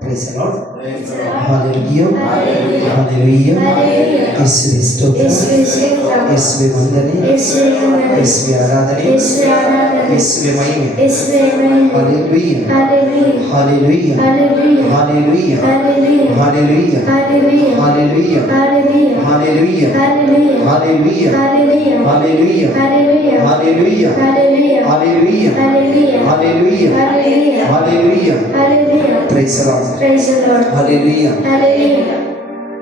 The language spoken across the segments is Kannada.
Praise the Lord. Hallelujah. Hallelujah. ಯೇಸುವೆ ಸ್ತೋತ್ರ, ಯೇಸುವೆ ವಂದನೆ, ಯೇಸುವೆ ಆರಾಧನೆ, ಯೇಸುವೆ ಮಹಿಮೆ. Hallelujah. Hallelujah. Hallelujah. Hallelujah. Hallelujah. Hallelujah. Hallelujah. Hallelujah. Hallelujah. Hallelujah. Hallelujah. Hallelujah. Praise the Lord. Praise the Lord. Hallelujah. Hallelujah.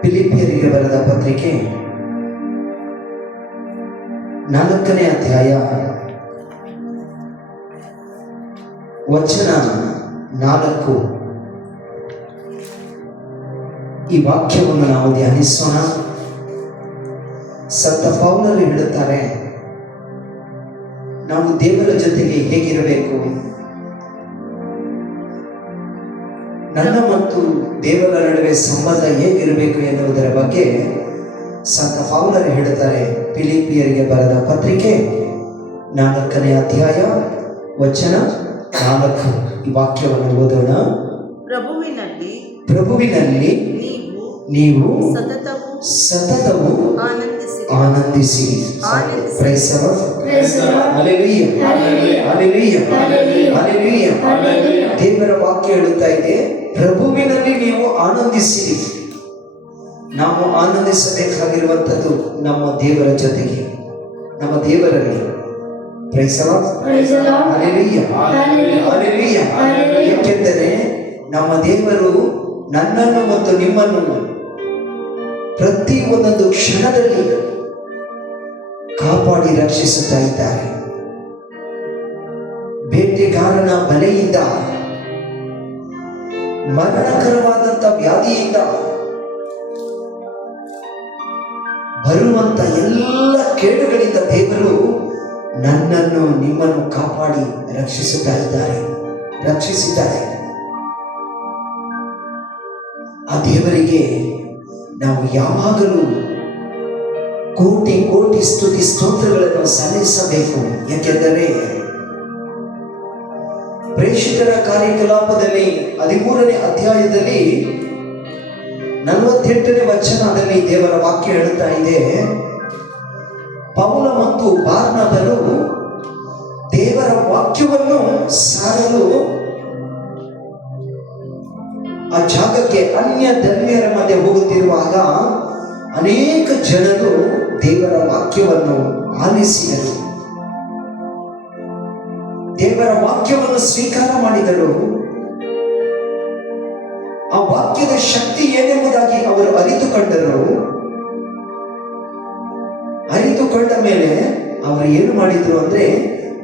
ಫಿಲಿಪ್ಪಿಯರಿಗೆ ಬರೆದ ಪತ್ರಿಕೆ 4ನೇ ಅಧ್ಯಾಯ ವಚನ 4. ಈ ವಾಕ್ಯವನ್ನು ನಾವು ಧ್ಯಾನಿಸೋಣ. ಸಂತ ಪೌಲರು ಹೇಳುತ್ತಾರೆ, ನಾವು ದೇವರ ಜೊತೆಗೆ ಹೇಗಿರಬೇಕು, ನನ್ನ ಮತ್ತು ದೇವರ ನಡುವೆ ಸಂಬಂಧ ಹೇಗಿರಬೇಕು ಎನ್ನುವುದರ ಬಗ್ಗೆ ಸಂತ ಪೌಲರು ಹೇಳುತ್ತಾರೆ. ಫಿಲಿಪ್ಪಿಯರಿಗೆ ಬರೆದ ಪತ್ರಿಕೆ 4ನೇ ಅಧ್ಯಾಯ ವಚನ 4. ಈ ವಾಕ್ಯವನ್ನು ಓದೋಣ. ಪ್ರಭುವಿನಲ್ಲಿ ನೀವು ಸತತವು ಆನಂದಿಸಿ. Praise the Lord. Hallelujah. Hallelujah. Hallelujah. ದೇವರ ವಾಕ್ಯ ಹೇಳುತ್ತಾ ಇದೆ, ಪ್ರಭುವಿನಲ್ಲಿ ನೀವು ಆನಂದಿಸಿರಿ. ನಾವು ಆನಂದಿಸಬೇಕಾಗಿರುವಂಥದ್ದು ನಮ್ಮ ದೇವರ ಜೊತೆಗೆ, ನಮ್ಮ ದೇವರಲ್ಲಿ. Praise the Lord. Hallelujah. Hallelujah. ಏಕೆಂದರೆ ನಮ್ಮ ದೇವರು ನನ್ನನ್ನು ಮತ್ತು ನಿಮ್ಮನ್ನು ಪ್ರತಿ ಒಂದೊಂದು ಕ್ಷಣದಲ್ಲಿ ಕಾಪಾಡಿ ರಕ್ಷಿಸುತ್ತಾ ಇದ್ದಾರೆ. ಬೇಟೆಗಾರನ ಬಲೆಯಿಂದ, ಮರಣಕರವಾದಂಥ ವ್ಯಾಧಿಯಿಂದ, ಬರುವಂತ ಎಲ್ಲ ಕೇಡುಗಳಿಂದ ದೇವರು ನನ್ನನ್ನು ನಿಮ್ಮನ್ನು ಕಾಪಾಡಿ ರಕ್ಷಿಸಿದ್ದಾರೆ. ಆ ದೇವರಿಗೆ ನಾವು ಯಾವಾಗಲೂ ಕೋಟಿ ಕೋಟಿ ಸ್ತುತಿ ಸ್ತೋತ್ರಗಳನ್ನು ಸಲ್ಲಿಸಬೇಕು. ಯಾಕೆಂದರೆ ಪ್ರೇಷಿತರ ಕಾರ್ಯಕಲಾಪದಲ್ಲಿ 13ನೇ ಅಧ್ಯಾಯದಲ್ಲಿ 48ನೇ ವಚನದಲ್ಲಿ ದೇವರ ವಾಕ್ಯ ಹೇಳುತ್ತಾ ಇದೆ, ಪೌಲ ಮತ್ತು ಬಾರ್ನಬರು ದೇವರ ವಾಕ್ಯವನ್ನು ಸಾರಲು ಆ ಜಾಗಕ್ಕೆ ಅನ್ಯ ಧರ್ಮೀಯರ ಮಧ್ಯೆ ಹೋಗುತ್ತಿರುವಾಗ ಅನೇಕ ಜನರು ದೇವರ ವಾಕ್ಯವನ್ನು ಆಲಿಸಿದರು, ದೇವರ ವಾಕ್ಯವನ್ನು ಸ್ವೀಕಾರ ಮಾಡಿದರು. ಆ ವಾಕ್ಯದ ಶಕ್ತಿ ಏನೆಂಬುದಾಗಿ ಅವರು ಅರಿತುಕೊಂಡರು. ಅರಿತುಕೊಂಡ ಮೇಲೆ ಅವರು ಏನು ಮಾಡಿದ್ರು ಅಂದ್ರೆ,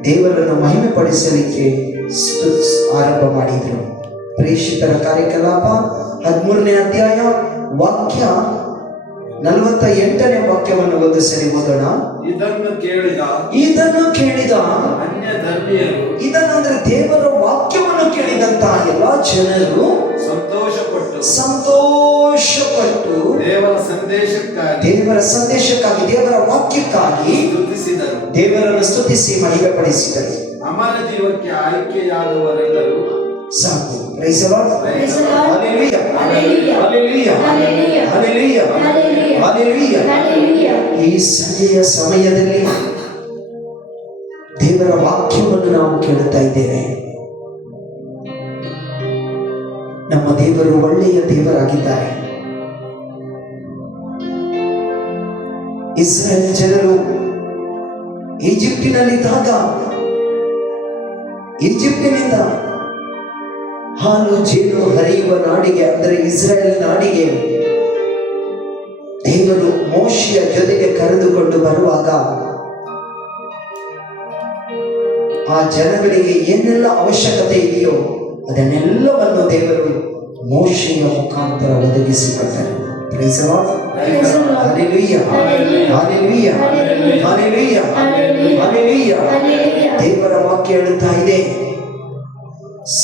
ದೇವರನ್ನು ಮಹಿಮೆ ಪಡಿಸಲಿಕ್ಕೆ ಆರಂಭ ಮಾಡಿದ್ರು. ಪ್ರೇಷಿತರ ಕಾರ್ಯಕಲಾಪ 13ನೇ ಅಧ್ಯಾಯ ವಾಕ್ಯ 48ನೇ ವಾಕ್ಯವನ್ನು ಒಂದು ಸರಿ ಓದೋಣ. ಇದನ್ನು ಕೇಳಿದ ಅನ್ಯ ಧರ್ಮೀಯರು, ಇದನ್ನಂದ್ರೆ ದೇವರ ವಾಕ್ಯವನ್ನು ಕೇಳಿದಂತಹ ಎಲ್ಲ ಜನರು ಸಂತೋಷಪಟ್ಟು ದೇವರ ಸಂದೇಶಕ್ಕಾಗಿ ದೇವರ ವಾಕ್ಯಕ್ಕಾಗಿ ದೇವರನ್ನು ಸ್ತುತಿಸಿ ಮಹಿಮೆ ಪಡಿಸಿದರು. ಅಮರ ಜೀವಕ್ಕೆ ಆಯ್ಕೆಯಾದವರೆಲ್ಲರೂ ಸಾಕು. Praise the Lord. Hallelujah. Hallelujah. Hallelujah. Hallelujah. ಈ ಸಂಜೆಯ ಸಮಯದಲ್ಲಿ ದೇವರ ವಾಕ್ಯವನ್ನು ನಾವು ಕೇಳುತ್ತಾ ಇದ್ದೇವೆ. ನಮ್ಮ ದೇವರು ಒಳ್ಳೆಯ ದೇವರಾಗಿದ್ದಾರೆ. ಇಸ್ರಾಯೇಲ್ ಜನರು ಈಜಿಪ್ಟಿನಲ್ಲಿದ್ದಾಗ ಈಜಿಪ್ಟಿನಿಂದ ಹಾಲು ಜೇನು ಹರಿಯುವ ನಾಡಿಗೆ, ಅಂದರೆ ಇಸ್ರಾಯೇಲ್ ನಾಡಿಗೆ ದೇವರು ಮೋಶೆಯ ಜೊತೆಗೆ ಕರೆದುಕೊಂಡು ಬರುವಾಗ ಆ ಜನಗಳಿಗೆ ಏನೆಲ್ಲ ಅವಶ್ಯಕತೆ ಇದೆಯೋ ಅದನ್ನೆಲ್ಲವನ್ನು ದೇವರು ಮೋಶೆಯ ಮುಖಾಂತರ ಒದಗಿಸಿಕೊಟ್ಟರು. Praise the Lord. Hallelujah. Hallelujah. Hallelujah. Hallelujah. ದೇವರ ವಾಕ್ಯ ಹೇಳುತ್ತಾ ಇದೆ,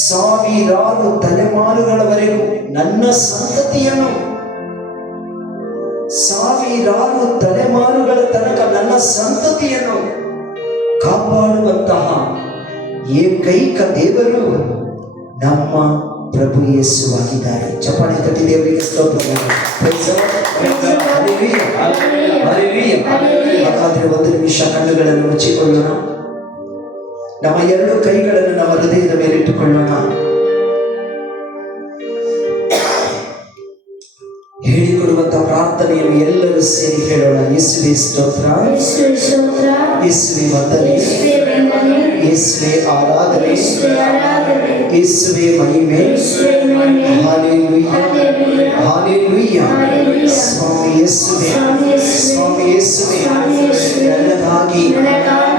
ಸಾವಿರಾರು ತಲೆಮಾರುಗಳವರೆಗೂ ನನ್ನ ಸಂತತಿಯನ್ನು, ಸಾವಿರಾರು ತಲೆಮಾರುಗಳ ತನಕ ನನ್ನ ಸಂತತಿಯನ್ನು ಕಾಪಾಡುವಂತಹ ಏಕೈಕ ದೇವರು ನಮ್ಮ ಪ್ರಭು ಯೇಸು ಆಗಿದ್ದಾರೆ. ಚಪ್ಪಾಳೆ ತಟ್ಟಿ ದೇವರಿಗೆ ಸ್ತೋತ್ರ ಮಾಡಿ. Praise the Lord. Hallelujah. Hallelujah. ಹಾಗಾದ್ರೆ ಒಂದು ನಿಮಿಷ ಕಣ್ಣುಗಳನ್ನು ಮುಚ್ಚಿಕೊಳ್ಳೋಣ. ನಮ್ಮ ಎರಡು ಕೈಗಳನ್ನು ನಮ್ಮ ಹೃದಯದ ಮೇಲೆ ಇಟ್ಟುಕೊಳ್ಳೋಣ. ಹೇಳಿಕೊಡುವಂತ ಪ್ರಾರ್ಥನೆಯನ್ನು ಎಲ್ಲರೂ ಸೇರಿ ಹೇಳೋಣ. ಯೇಸುವೇ ಸ್ತೋತ್ರ, ಯೇಸುವೇ ವಂದನೆ, ಯೇಸುವೇ ಆರಾಧನೆ, ಯೇಸುವೇ ಮಹಿಮೆ. Hallelujah, hallelujah. ಸ್ವಾಮಿ ಯೇಸುವೇ, ಸ್ವಾಮಿ ಯೇಸುವೇ, ನನ್ನಗಾಗಿ,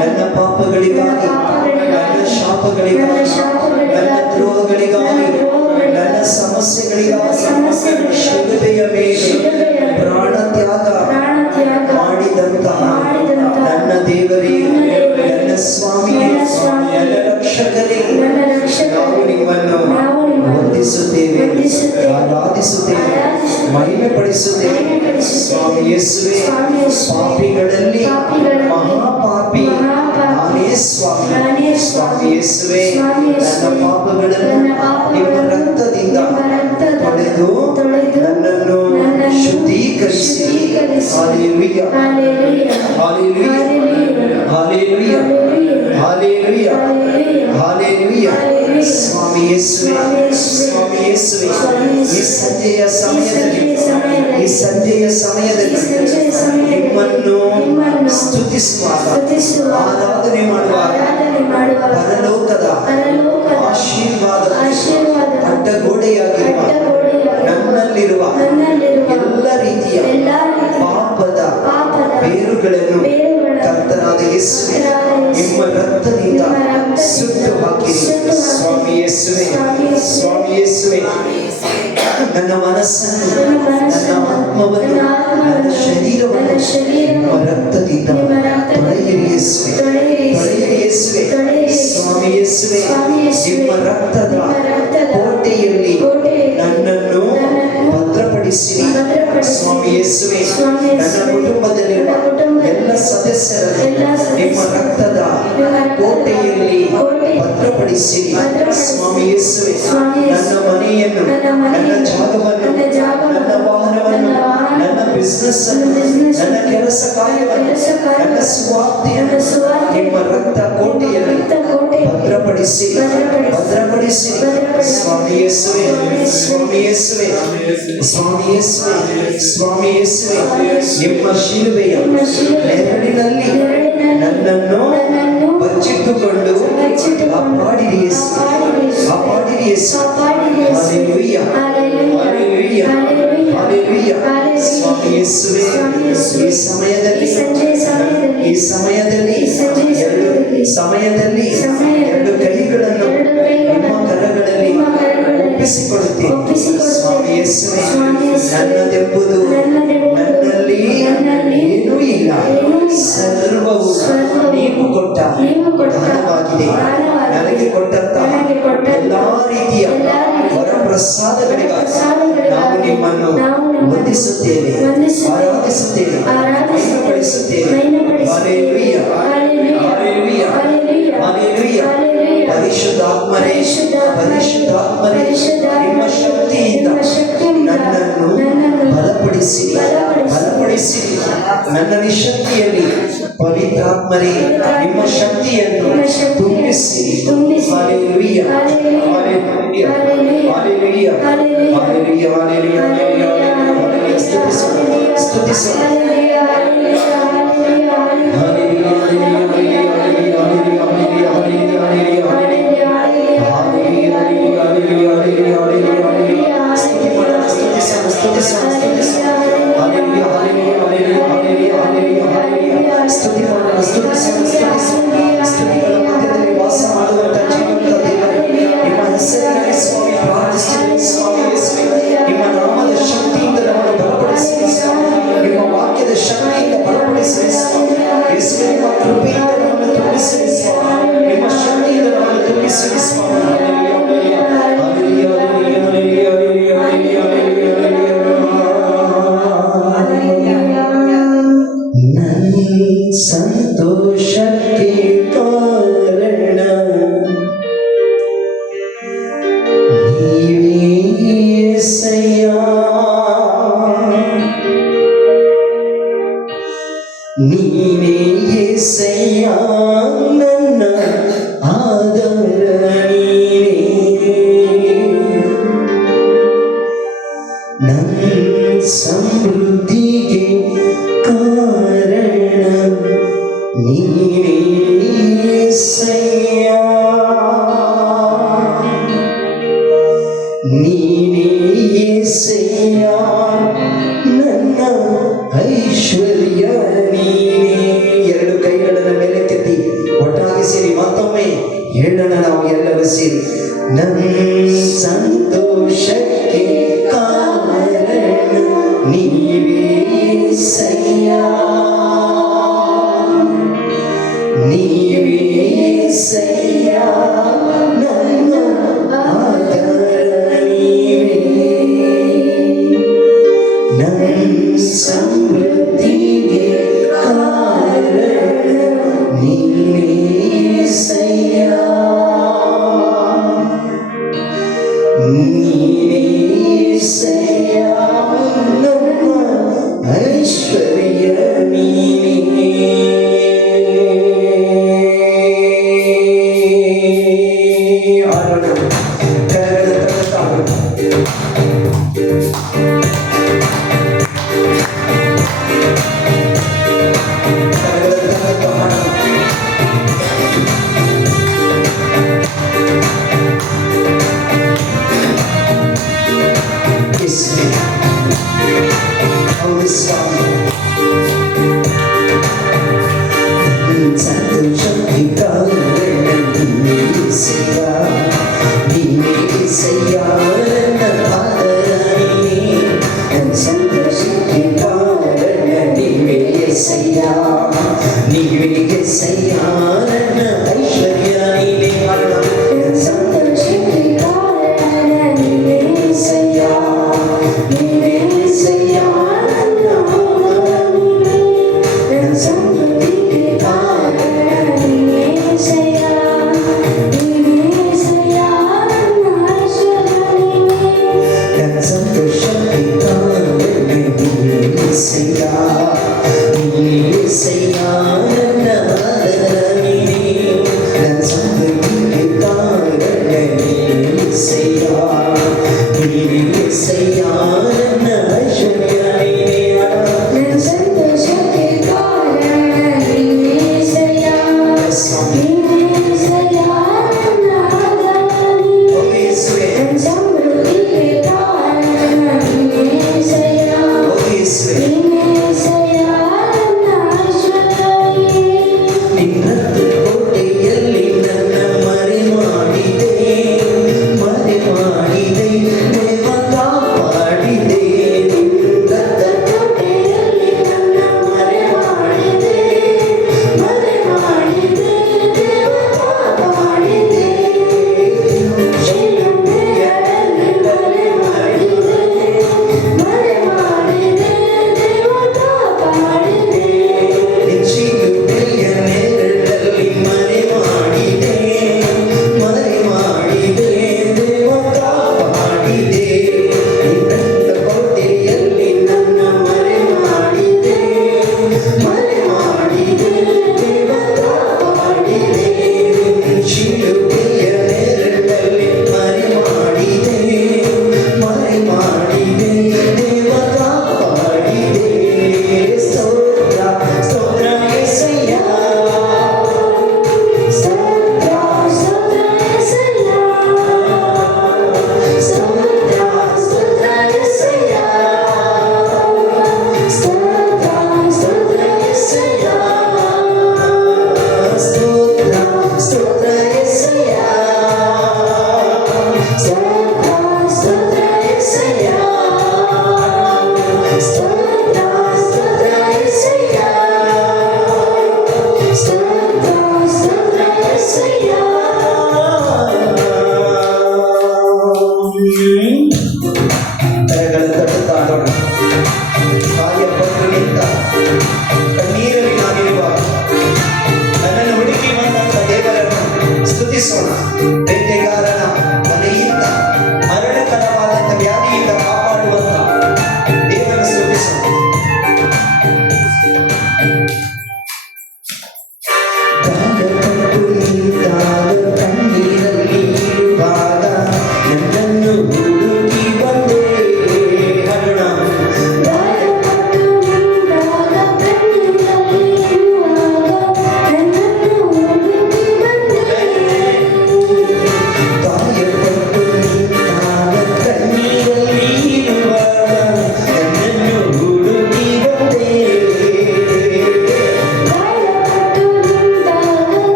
ನನ್ನ ಪಾಪಗಳಿಗಾಗಿ, ನನ್ನ ಶಾಪಗಳಿಗಾಗಿ, ನನ್ನ ದ್ರೋಹಗಳಿಗಾಗಿ, ನನ್ನ ಸಮಸ್ಯೆಗಳಿಗಾಗಿ ಶಿಲುಬೆಯ ಮೇಲೆ ಪ್ರಾಣ ತ್ಯಾಗ ಮಾಡಿದಂತಹ ನನ್ನ ದೇವರೇ, ನನ್ನ ಸ್ವಾಮಿಯೇ, ನನ್ನ ರಕ್ಷಕರೇ, ನಾವು ನಿಮ್ಮನ್ನು ವಂದಿಸುತ್ತೇವೆ, ಆರಾಧಿಸುತ್ತೇವೆ, ಮಹಿಮೆ ಪಡಿಸುತ್ತೇವೆ. ಸ್ವಾಮಿ ಯೇಸುವೇ, ಪಾಪಿಗಳಲ್ಲಿ ಮಹಾಪಾಪಿ ನಾನೇ ಸ್ವಾಮಿ. ಸ್ವಾಮಿ ಯೇಸುವೇ, ನನ್ನ ಪಾಪಗಳನ್ನು ನಿಮ್ಮ ರಕ್ತದಿಂದ ತೊಳೆದು ನನ್ನನ್ನು ಶುದ್ಧೀಕರಿಸಿ. Hallelujah, hallelujah, hallelujah, hallelujah, hallelujah. ಸ್ವಾಮಿ ಯೇಸುವೇ, ಸ್ವಾಮಿ ಯೇಸುವೇ, ಈ ಸಂಜೆಯ ಸಮಯದಲ್ಲಿ, ಈ ಸಂಜೆಯ ಸಮಯದಲ್ಲಿ ನಿಮ್ಮನ್ನು ಸ್ತುತಿಸುವಾಗ, ಆರಾಧನೆ ಮಾಡುವಾಗ ಪರಲೋಕದ ಆಶೀರ್ವಾದ ಅಡ್ಡಗೋಡೆಯಾಗಿರುವ ನನ್ನಲ್ಲಿರುವ ಎಲ್ಲ ರೀತಿಯ ಪಾಪದ ಬೇರುಗಳನ್ನು ಕರ್ತನಾದ ಯೇಸುವೇ ನಿಮ್ಮ ರಕ್ತದಿಂದ ಸುಟ್ಟು ಹಾಕಿರಿ. ಸ್ವಾಮಿ ಯೇಸುವೇ, ಸ್ವಾಮಿ ಯೇಸುವೇ, ನನ್ನ ಮನಸ್ಸನ್ನು, ನನ್ನ ಆತ್ಮವನ್ನು, ನನ್ನ ಶರೀರವನ್ನು ನಿಮ್ಮ ರಕ್ತದಿಂದ ತೊಳೆಯಿರಿ ಯೇಸುವೇ, ತೊಳೆಯಿರಿ ಯೇಸುವೇ. ಸ್ವಾಮಿ ಯೇಸುವೇ, ನಿಮ್ಮ ರಕ್ತದ ಕೋಟೆಯಲ್ಲಿ ನನ್ನನ್ನು ಭದ್ರಪಡಿಸಿರಿ. ಸ್ವಾಮಿ ಯೇಸುವೇ, ನನ್ನ ಕುಟುಂಬದಲ್ಲಿರುವ ಎಲ್ಲ ಸದಸ್ಯರನ್ನು ನಿಮ್ಮ ರಕ್ತದ ಕೋಟೆಯಲ್ಲಿ ಭದ್ರಪಡಿಸಿರಿ. ಸ್ವಾಮಿ ಯೇಸುವೇ, ನನ್ನ ಮನೆಯನ್ನು, ನನ್ನ ಜಾಗವನ್ನು, ನನ್ನ ವಾಹನವನ್ನು, ನನ್ನ ಬಿಸ್ನೆಸ್ ಅನ್ನು, ನನ್ನ ಕೆಲಸ ಕಾರ್ಯವನ್ನು, ನನ್ನ ಸುವಾರ್ತೆಯನ್ನು ನಿಮ್ಮ ರಕ್ತ ಕೋಟೆಯಲ್ಲಿ ಭದ್ರಪಡಿಸಿ, ಭದ್ರಪಡಿಸಿ. ಸ್ವಾಮಿ ಯೇಸುವೇ, ಸ್ವಾಮಿ ಯೇಸುವೇ, ಸ್ವಾಮಿ ಯೇಸುವೇ, ಸ್ವಾಮಿ ಯೇಸುವೇ, ನಿಮ್ಮ ಶಿಲುಬೆಯ ನೆರಳಿನಲ್ಲಿ ನನ್ನನ್ನು ಬಚ್ಚಿಟ್ಟುಕೊಂಡು ಕಾಪಾಡಿರಿ ಯೇಸುವೇ, ಕಾಪಾಡಿರಿ ಯೇಸುವೇ. Hallelujah, hallelujah, hallelujah. ಸ್ವಾಮಿ ಯೇಸುವೇ, ಈ ಸಮಯದಲ್ಲಿ, ಈ ಸಮಯದಲ್ಲಿ ಎರಡು ಕೈಗಳನ್ನು ನಿಮ್ಮ ಕರಗಳಲ್ಲಿ ಒಪ್ಪಿಸಿಕೊಡುತ್ತೇನೆ. ಸ್ವಾಮಿ ಯೇಸುವೇ, ನನ್ನದೆಂಬುದು ನನ್ನಲ್ಲಿ ಏನೂ ಇಲ್ಲ, ಸರ್ವವು ನೀವು ಕೊಟ್ಟ ದಾನವಾಗಿದೆ. ನನಗೆ ಕೊಟ್ಟಂತಹ ಎಲ್ಲಾ ರೀತಿಯ ವರಪ್ರಸಾದಗಳಿಗಾಗಿ ನಾವು ನಿಮ್ಮನ್ನು ವಂದಿಸುತ್ತೇವೆ, ಆರಾಧಿಸುತ್ತೇವೆ, ಮಹಿಮೆಪಡಿಸುತ್ತೇವೆ. Hallelujah, hallelujah, hallelujah. ಪರಿಶುದ್ಧಾತ್ಮರೇ, ಪರಿಶುದ್ಧಾತ್ಮರೇ, ನಿಮ್ಮ ಶಕ್ತಿಯಿಂದ ನನ್ನನ್ನು ಬಲಪಡಿಸಿರಿ, ಬಲಪಡಿಸಿರಿ. ನನ್ನ ನಿಶಕ್ತಿಯಲ್ಲಿ ಪವಿತ್ರಾತ್ಮರೇ, ನಿಮ್ಮ ಶಕ್ತಿಯನ್ನು ತುಂಬಿಸಿರಿ. Hallelujah, hallelujah, hallelujah, hallelujah, hallelujah, hallelujah. ಸ್ತುತಿಸೋಣ, ಸ್ತುತಿಸೋಣ. ಸ್ತುತಿಗಳ ಮಧ್ಯದಲ್ಲಿ ವಾಸ ಮಾಡುವಂತ ಜೀವಂತ ದೇವರೇ, ನಿಮ್ಮ ಹೆಸರಿನಲ್ಲಿ ಸ್ವಾಮಿ ಪ್ರಾರ್ಥಿಸುತ್ತೇವೆ. ಸ್ವಾಮಿ ಯೇಸುವೇ, ನಿಮ್ಮ ನಾಮದ ಶಕ್ತಿಯಿಂದ ನಮ್ಮನ್ನು ಬಲಪಡಿಸಿ. ನಿಮ್ಮ ವಾಕ್ಯದ యేసయ్యా ನೀನೇ యేసయ్యಾ ನನ್ನ ಆಧಾರ ನೀನೇ ನನ್ನ ಸಮೃದ್ಧಿಗೆ ಕಾರಣ ನೀನೇ యేసయ్ಯಾ ನೀನೇ యేసయ్ಯಾ ನನ್ನ ಐಶ್ವರ್ಯ ನೀನೇ. ಎರಡು ಕೈಗಳನ್ನು ಮೇಲೆ ಕೆತ್ತಿ ಒಟ್ಟಾಗಿ ಸೇರಿ ಮತ್ತೊಮ್ಮೆ ಹೇಳೋಣ ನಾವು ಎಲ್ಲರೂ ಸೇರಿ. ನನ್ನ ಸಂತೋಷಕ್ಕೆ ಕಾರಣ ನೀವೇ యేసయ్యಾ ನೀವೇ యేసయ్ಯಾ ನನ್ನ ಆಧಾರ ನೀವೇ ನನ್ನ ಸಮೃದ್ಧಿಗೆ ಕಾರಣ ನೀನೇ యేసయ్యಾ ನೀನೇ యేసయ్ಯಾ ನನ್ನ ಐಶ್ವರ್ಯ ನೀನೇ. ಆರೋಣ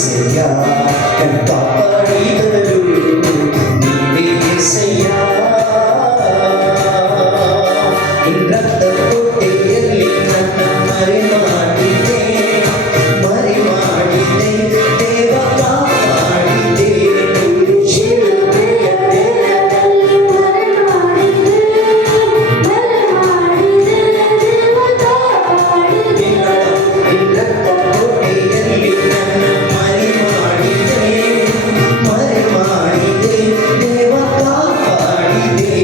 యేసయ్యా నన్ను కాపాడిదరు నీవే యేసయ్యా ನಿನ್ನ ರಕ್ತ ಕೊಟ್ಟೆಯಲ್ಲಿ ನನ್ನ ಮರೆ ಮಾಡಿದೆ ದೇವ ಕಾಪಾಡಿದೆ ಶಿಲುಬೆಯ ನೆರಳಲ್ಲಿ ಮರೆ ಮಾಡಿದೆ ದೇವ ಕಾಪಾಡಿದೆ ನಿನ್ನ ರಕ್ತ ಕೊಟ್ಟೆಯಲ್ಲಿ ನನ್ನ ಮರೆ ಮಾಡಿದೆ ದೇವ ಕಾಪಾಡಿದೆ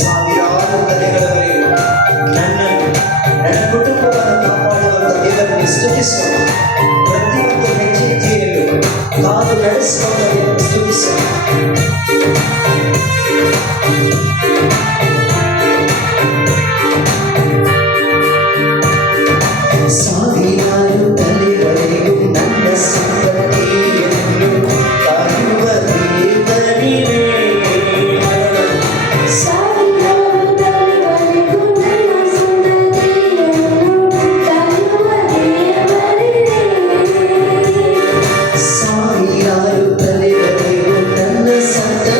ಸಾವಿರಾರು ತಲೆಗಳವರೆಗೂ ನನ್ನನ್ನು ನನ್ನ ಕುಟುಂಬವನ್ನು ಕಾಪಾಡುವಂತ ದೇವರನ್ನು ಸ್ತುತಿಸುವ ಪ್ರತಿಯೊಂದು ಹೆಜ್ಜೆಯಲ್ಲೂ ಕಾದು ನಡೆಸುವಂತ ದೇವರನ್ನು ಸ್ತುತಿಸುವ ಸಾವಿರಾರು ತಲೆವರೆಗೂ ನನ್ನ ಸಂತತಿಯನ್ನು ಕಾಯುವ ದೇವನಿಗೆ ಸಾವಿರಾರು ತಲೆವರೆಗೂ ನನ್ನ ಸಂತತಿಯನ್ನು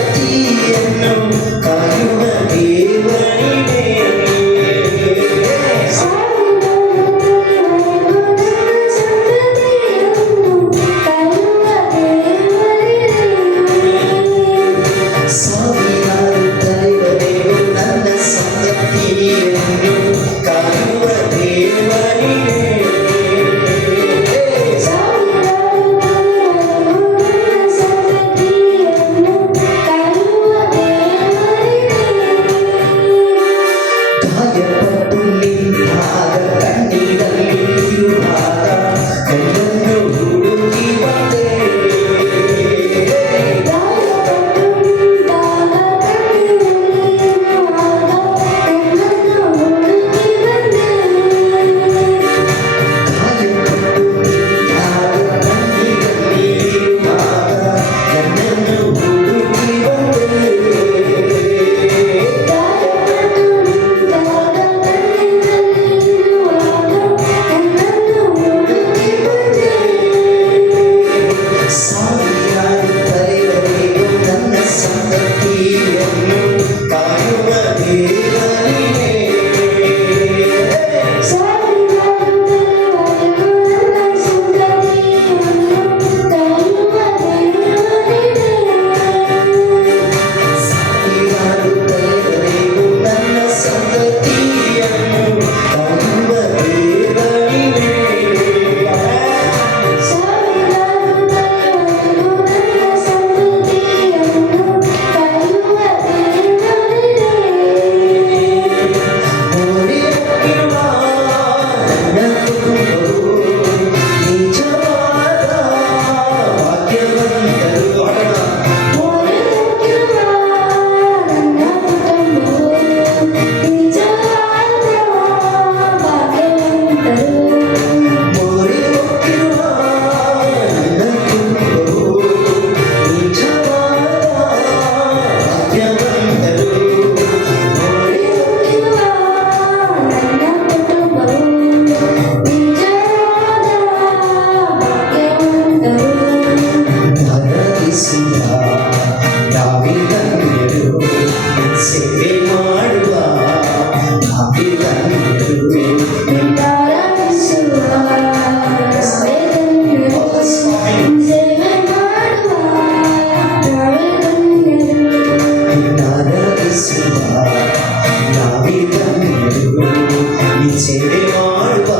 ಸೇವೆ ಮಾಡುವ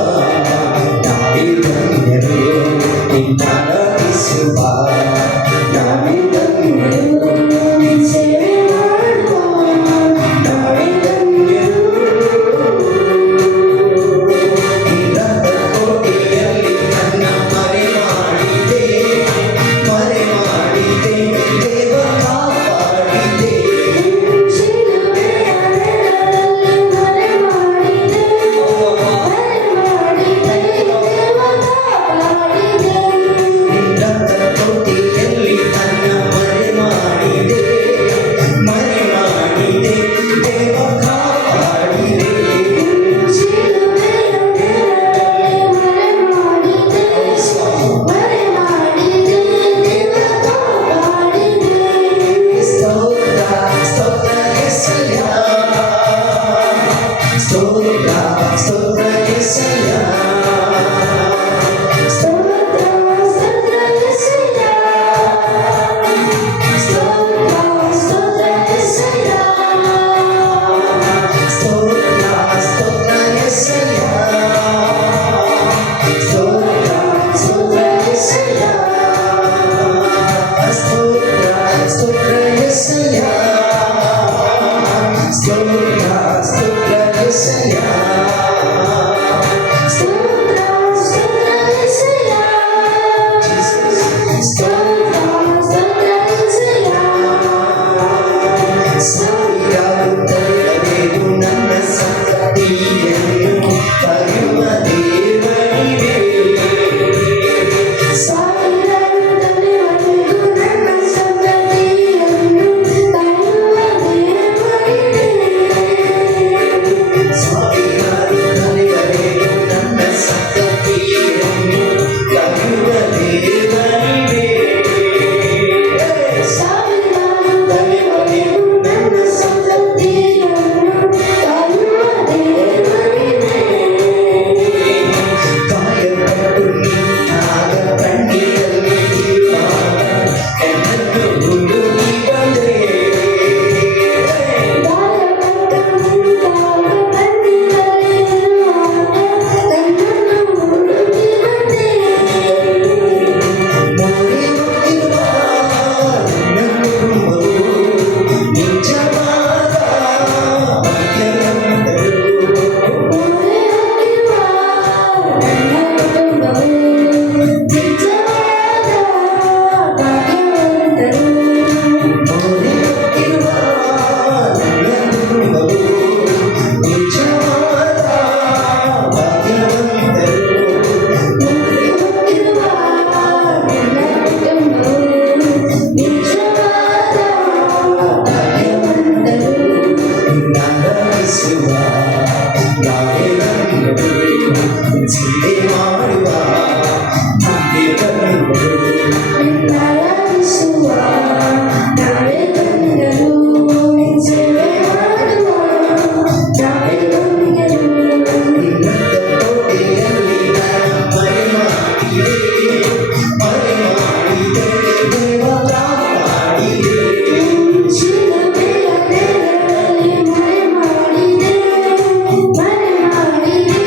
ನಾವೇ ಧನ್ಯರು ನಿನ್ನಾರಾಧಿಸುವ ನಾವೇ ಧನ್ಯರು ನಿನ್ನ ಸೇವೆ ಮಾಡುವ ನಾವೇ ಧನ್ಯರು ನಿನ್ನದ ಕೋಟೆಯಲ್ಲಿ ನನ್ನ ಮರೆ ಮಾಡಿದೆ ದೇವ ಕಾಪಾಡಿದೆ ನಿನ್ನದ ಕೋಟೆಯಲ್ಲಿ ನನ್ನ ಮರೆ ಮಾಡಿದೆ ದೇವ ಕಾಪಾಡಿದೆ ಸ್ತೋತ್ರ ಸ್ತೋತ್ರ యేసయ్య ಸ್ತೋತ್ರ ಸ್ತೋತ್ರ యేసయ్య స్తోత్ర స్తోత్ర యేసయ్య స్తోత్ర స్తోత్ర యేసయ్య స్తోత్ర స్తోత్ర యేసయ్య స్తోత్ర స్తోత్ర యేసయ్య ಸಾವಿರಾರು ನನ್ನ ಸಂತತಿಯನ್ನು ಕರೆಯುವ ದೇವನಿಗೆ ಸಾವಿರಾರು ತಲೆವರೆಗೂ ನನ್ನ ಸಂತತಿಯನ್ನು ಕರೆಯುವ ದೇವನಿಗೆ ತಲೆವರೆಗೂ ನನ್ನ ಕಾಯಲ್ಪಟ್ಟು ನೀನಾಗ ಕಣ್ಣೀರಲ್ಲಿ ಇರುವಾಗ ನನ್ನನ್ನು ಹುಡುಕಿ ಬಂದೆ ಮೊರೆಯುತ್ತಿರುವ ನನ್ನ ಕುಟುಂಬವು ನಿಜವಾದ ಭಾಗ್ಯವಂತರು ಮೊರೆಯುತ್ತಿರುವ ನನ್ನ ಕುಟುಂಬವು ನಿಜವಾದ ಭಾಗ್ಯವಂತರು ನಿನ್ನಾರಾಧಿಸುವ ನಾವೇ ಧನ್ಯರು ಸೇವೆ ಮಾಡುವ ನಾವೇ ಧನ್ಯರು ನಿನ್ನದ ಕೋಟೆಯಲ್ಲಿ ನನ್ನ ಮರೆ ಮಾಡಿದೆ ದೇವ ಕಾಪಾಡಿದೆ ಮರೆ ಮಾಡಿದೆ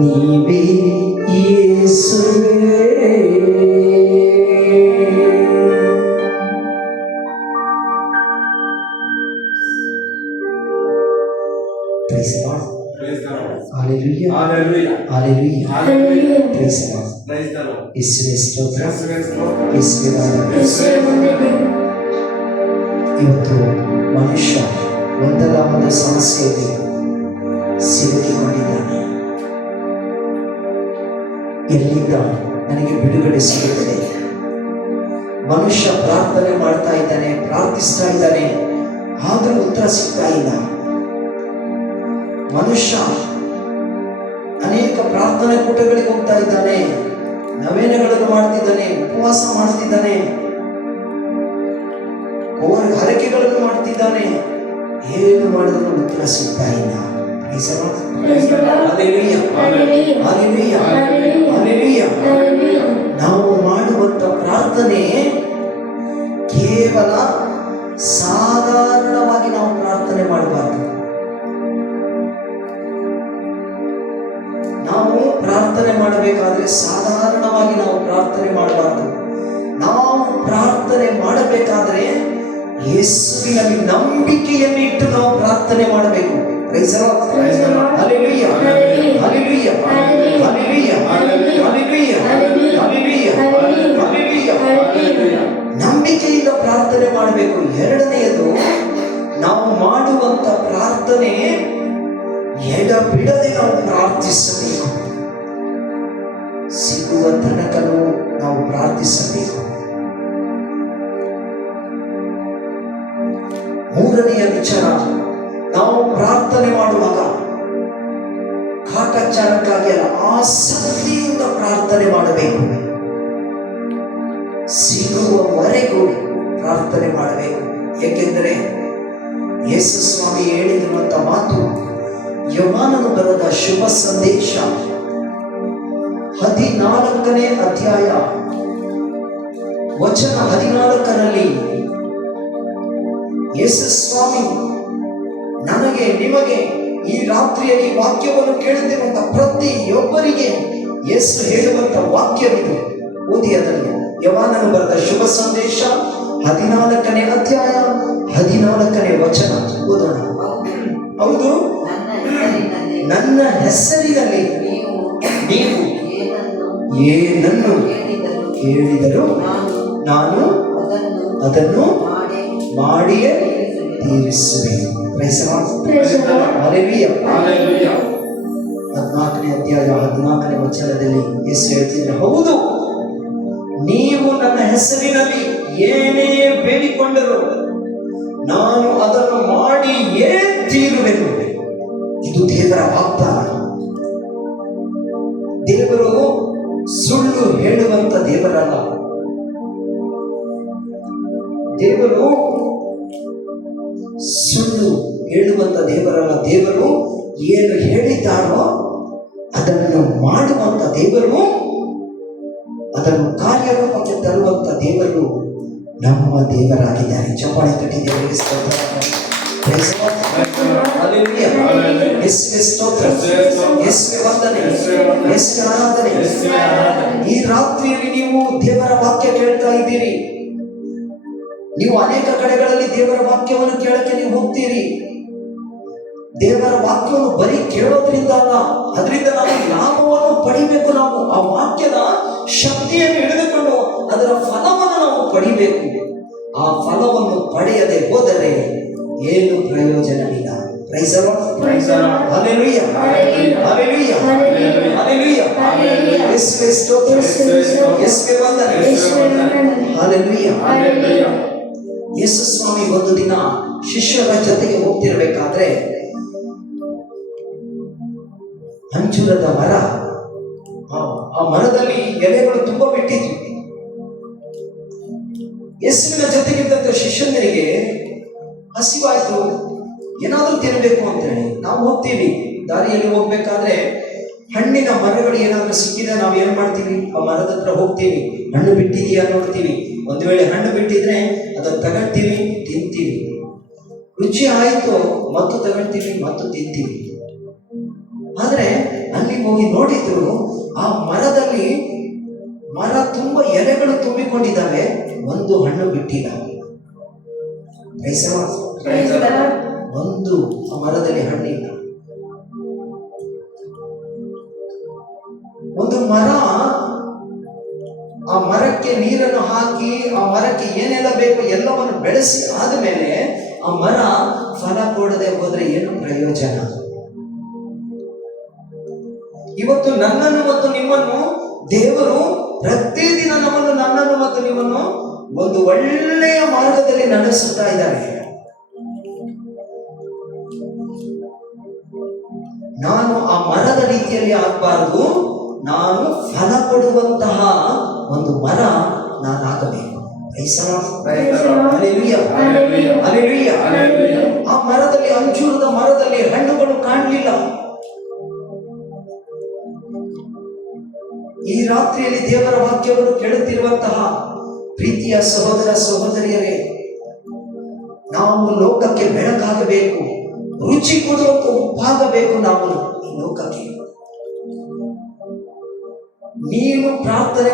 ನೀವೇ ಯೇಸುವೇ. Praise the Lord. Praise the Lord. Hallelujah. Hallelujah. Hallelujah. Hallelujah. Praise the Lord. Praise the Lord. ಯೇಸುವೇ ಸ್ತೋತ್ರ. ಯೇಸುವೇ ಸ್ತೋತ್ರ. ಯೇಸುವೇ ವಂದನೆ. ಯೇಸುವೇ ವಂದನೆ. ಇವತ್ತು ಮನುಷ್ಯ ಒಂದಲ್ಲ ಒಂದು ಸಮಸ್ಯೆಯಲ್ಲಿ ಸಿಲುಕಿಕೊಂಡಿದ್ದಾನೆ. ಎಲ್ಲಿಂದ ನನಗೆ ಬಿಡುಗಡೆ ಸಿಗುತ್ತದೆ? ಮನುಷ್ಯ ಪ್ರಾರ್ಥನೆ ಮಾಡ್ತಾ ಇದ್ದಾನೆ, ಪ್ರಾರ್ಥಿಸ್ತಾ ಇದ್ದಾನೆ, ಆದರೂ ಉತ್ತರ ಸಿಗ್ತಾ ಇಲ್ಲ. ಮನುಷ್ಯ ಅನೇಕ ಪ್ರಾರ್ಥನೆ ಕೂಟಗಳಿಗೆ ಹೋಗ್ತಾ ಇದ್ದಾನೆ, ನವೇನಗಳನ್ನು ಮಾಡ್ತಿದ್ದಾನೆ, ಉಪವಾಸ ಮಾಡ್ತಿದ್ದಾನೆ, ಹರಕೆಗಳನ್ನು ಮಾಡ್ತಿದ್ದಾನೆ, ಏನು ಮಾಡಿದ್ರು ಉತ್ತರ ಸಿಗ್ತಾ ಇಲ್ಲ. ನಾವು ಮಾಡುವಂತ ಪ್ರಾರ್ಥನೆ ಕೇವಲ ಸಾಧಾರಣವಾಗಿ ನಾವು ಪ್ರಾರ್ಥನೆ ಮಾಡಬಾರ್ದು. ನಾವು ಪ್ರಾರ್ಥನೆ ಮಾಡಬೇಕಾದ್ರೆ ಸಾಧಾರಣವಾಗಿ ನಾವು ಪ್ರಾರ್ಥನೆ ಮಾಡಬಾರ್ದು. ನಾವು ಪ್ರಾರ್ಥನೆ ಮಾಡಬೇಕಾದ್ರೆ ಯೇಸುವಿನಲ್ಲಿ ನಂಬಿಕೆಯನ್ನು ಇಟ್ಟು ನಾವು ಪ್ರಾರ್ಥನೆ ಮಾಡಬೇಕು. ನಂಬಿಕೆಯಿಂದ ಪ್ರಾರ್ಥನೆ ಮಾಡಬೇಕು. ಎರಡನೆಯದು, ನಾವು ಮಾಡುವಂತ ಪ್ರಾರ್ಥನೆ ಎಡಬಿಡದೆ ನಾವು ಪ್ರಾರ್ಥಿಸಬೇಕು. ಸಿಗುವ ತನಕನೂ ನಾವು ಪ್ರಾರ್ಥಿಸಬೇಕು. ಮೂರನೆಯ ವಿಚಾರ, ನಾವು ಪ್ರಾರ್ಥನೆ ಮಾಡುವಾಗ ಕಾಟಾಚಾರಕ್ಕಾಗಿ ಅಲ್ಲ, ಆಸಕ್ತಿಯಿಂದ ಪ್ರಾರ್ಥನೆ ಮಾಡಬೇಕು. ಸಿಗುವವರೆಗೂ ಪ್ರಾರ್ಥನೆ ಮಾಡಬೇಕು. ಏಕೆಂದರೆ ಯೇಸು ಸ್ವಾಮಿ ಹೇಳಿರುವಂತ ಮಾತು, ಯೋಹಾನನು ಬರೆದ ಶುಭ ಸಂದೇಶ 14ನೇ ಅಧ್ಯಾಯ ವಚನ 14ರಲ್ಲಿ ಯೇಸು ಸ್ವಾಮಿ ನನಗೆ ನಿಮಗೆ ಈ ರಾತ್ರಿಯಲ್ಲಿ ವಾಕ್ಯವನ್ನು ಕೇಳುತ್ತಿರುವಂತ ಪ್ರತಿಯೊಬ್ಬರಿಗೆ ಯೇಸು ಹೇಳುವಂತ ವಾಕ್ಯವಿದು. ಓದಿ ಅದನ್ನು. ಯೋಹಾನನು ಬರೆದ ಶುಭ ಸಂದೇಶ 14ನೇ ಅಧ್ಯಾಯ 14ನೇ ವಚನ ಓದೋಣ. ಹೌದು, ನನ್ನ ಹೆಸರಿನಲ್ಲಿ ನೀವು ಏನನ್ನು ಕೇಳಿದರೂ ನಾನು ಅದನ್ನು ಮಾಡಿಯೇ ತೀರಿಸುವೆನು. 14ನೇ ಅಧ್ಯಾಯ 14ನೇ ವಚನದಲ್ಲಿ ಯೇಸು ಹೇಳ್ತಿದ್ರೆ, ಹೌದು, ನೀವು ನನ್ನ ಹೆಸರಿನಲ್ಲಿ ಏನೇ ಬೇಡಿಕೊಂಡರೂ ನಾನು ಅದನ್ನು ಮಾಡಿಯೇ ತೀರುವೆನು. ಇದು ದೇವರ ವಾಗ್ದಾನ. ದೇವರು ಸುಳ್ಳು ಹೇಳುವಂತ ದೇವರಲ್ಲ. ದೇವರು ಸುಳ್ಳು ಹೇಳುವಂತ ದೇವರಲ್ಲ. ದೇವರು ಏನು ಹೇಳಿದ್ದಾರೋ ಅದನ್ನು ಮಾಡುವಂತ ದೇವರು, ಅದನ್ನು ಕಾರ್ಯರೂಪಕ್ಕೆ ತರುವಂತ ದೇವರು ನಮ್ಮ ದೇವರಾಗಿದ್ದಾರೆ. ಚಪ್ಪಾಳೆ ತಟ್ಟಿ ದೇವರಿಗೆ ಸ್ತೋತ್ರ. Praise God. Hallelujah. ಯೇಸುವೇ ಸ್ತೋತ್ರ, ಯೇಸುವೇ ವಂದನೆ, ಯೇಸುವೇ ಆರಾಧನೆ. ಈ ರಾತ್ರಿಯಲ್ಲಿ ನೀವು ದೇವರ ವಾಕ್ಯ ಕೇಳ್ತಾ ಇದ್ದೀರಿ. ನೀವು ಅನೇಕ ಕಡೆಗಳಲ್ಲಿ ದೇವರ ವಾಕ್ಯವನ್ನು ಕೇಳಕ್ಕೆ ನೀವು ಹೋಗ್ತೀರಿ. ದೇವರ ವಾಕ್ಯವನ್ನು ಬರೀ ಕೇಳೋದ್ರಿಂದ ಅಲ್ಲ, ಅದರಿಂದ ನಾವು ಲಾಭವನ್ನು ಪಡಿಬೇಕು. ನಾವು ಆ ವಾಕ್ಯದ ಶಕ್ತಿಯನ್ನು ಹಿಡಿದುಕೊಂಡು ಅದರ ಫಲವನ್ನು ನಾವು ಪಡಿಬೇಕು. ಆ ಫಲವನ್ನು ಪಡೆಯದೆ ಹೋದರೆ ಏನು ಪ್ರಯೋಜನವಿಲ್ಲ. Praise the Lord. Hallelujah, hallelujah, hallelujah. ಯೇಸುವೇ ಸ್ತೋತ್ರ, ಯೇಸುವೇ ವಂದನೆ, ಹಲ್ಲೆಲೂಯಾ. ಯೇಸು ಸ್ವಾಮಿ ಒಂದು ದಿನ ಶಿಷ್ಯರ ಜೊತೆಗೆ ಹೋಗ್ತಿರ್ಬೇಕಾದ್ರೆ ಅಂಜೂರದ ಮರ, ಆ ಮರದಲ್ಲಿ ಎಲೆಗಳು ತುಂಬಾ ಬಿಟ್ಟಿತ್ತು. ಯೇಸುವಿನ ಜೊತೆಗಿದ್ದಂತ ಶಿಷ್ಯನಿಗೆ ಹಸಿವಾಯ್ತು, ಏನಾದ್ರೂ ತಿನ್ನಬೇಕು ಅಂತ ಹೇಳಿ. ನಾವು ಹೋಗ್ತೀವಿ, ದಾರಿಯಲ್ಲಿ ಹೋಗ್ಬೇಕಾದ್ರೆ ಹಣ್ಣಿನ ಮರಗಳು ಏನಾದ್ರೂ ಸಿಕ್ಕಿದ್ರೆ ನಾವು ಏನ್ ಮಾಡ್ತೀವಿ, ಆ ಮರದ ಹತ್ರ ಹೋಗ್ತೀವಿ, ಹಣ್ಣು ಬಿಟ್ಟಿದೆಯಾ ನೋಡ್ತೀವಿ. ಒಂದು ವೇಳೆ ಹಣ್ಣು ಬಿಟ್ಟಿದ್ರೆ ಅದನ್ನು ತಗೊಳ್ತೀವಿ, ತಿಂತೀವಿ. ರುಚಿ ಆಯ್ತು, ಮತ್ತು ತಗೊಳ್ತೀವಿ, ಮತ್ತು ತಿಂತೀವಿ. ಆದ್ರೆ ಅಲ್ಲಿ ಹೋಗಿ ನೋಡಿದ್ರು ಆ ಮರದಲ್ಲಿ ಮರ ತುಂಬಾ ಎಲೆಗಳು ತುಂಬಿಕೊಂಡಿದ್ದಾವೆ, ಒಂದು ಹಣ್ಣು ಬಿಟ್ಟಿಲ್ಲ. ಒಂದು ಆ ಮರದಲ್ಲಿ ಹಣ್ಣಿಲ್ಲ. ಒಂದು ಮರ, ಆ ಮರಕ್ಕೆ ನೀರನ್ನು ಹಾಕಿ ಆ ಮರಕ್ಕೆ ಏನೆಲ್ಲ ಬೇಕು ಎಲ್ಲವನ್ನು ಬೆಳೆಸಿ ಆದ್ಮೇಲೆ ಆ ಮರ ಫಲ ಕೊಡದೆ ಹೋದ್ರೆ ಏನು ಪ್ರಯೋಜನ? ಇವತ್ತು ನನ್ನನ್ನು ಮತ್ತು ನಿಮ್ಮನ್ನು ದೇವರು ಪ್ರತಿದಿನ ನನ್ನನ್ನು ಮತ್ತು ನಿಮ್ಮನ್ನು ಒಂದು ಒಳ್ಳೆಯ ಮಾರ್ಗದಲ್ಲಿ ನಡೆಸುತ್ತಾ ಇದ್ದಾರೆ. ನಾನು ಆ ಮರದ ರೀತಿಯಲ್ಲಿ ಆಗಬಾರದು, ನಾನು ಫಲ ಕೊಡುವಂತಹ ಒಂದು ಮರ ನಾನಾಗಬೇಕು. ಆ ಮರದಲ್ಲಿ, ಅಂಜೂರದ ಮರದಲ್ಲಿ ಹಣ್ಣುಗಳು ಕಾಣಲಿಲ್ಲ. ಈ ರಾತ್ರಿಯಲ್ಲಿ ದೇವರ ವಾಕ್ಯವನ್ನು ಕೇಳುತ್ತಿರುವಂತಹ ಪ್ರೀತಿಯ ಸಹೋದರ ಸಹೋದರಿಯರೇ, ನಾವು ಲೋಕಕ್ಕೆ ಬೆಳಕಾಗಬೇಕು, ರುಚಿ ಕೊಡುವಂತ ಉಪ್ಪಾಗಬೇಕು. ನಾವು ಈ ಲೋಕಕ್ಕೆ, ನೀನು ಪ್ರಾರ್ಥನೆ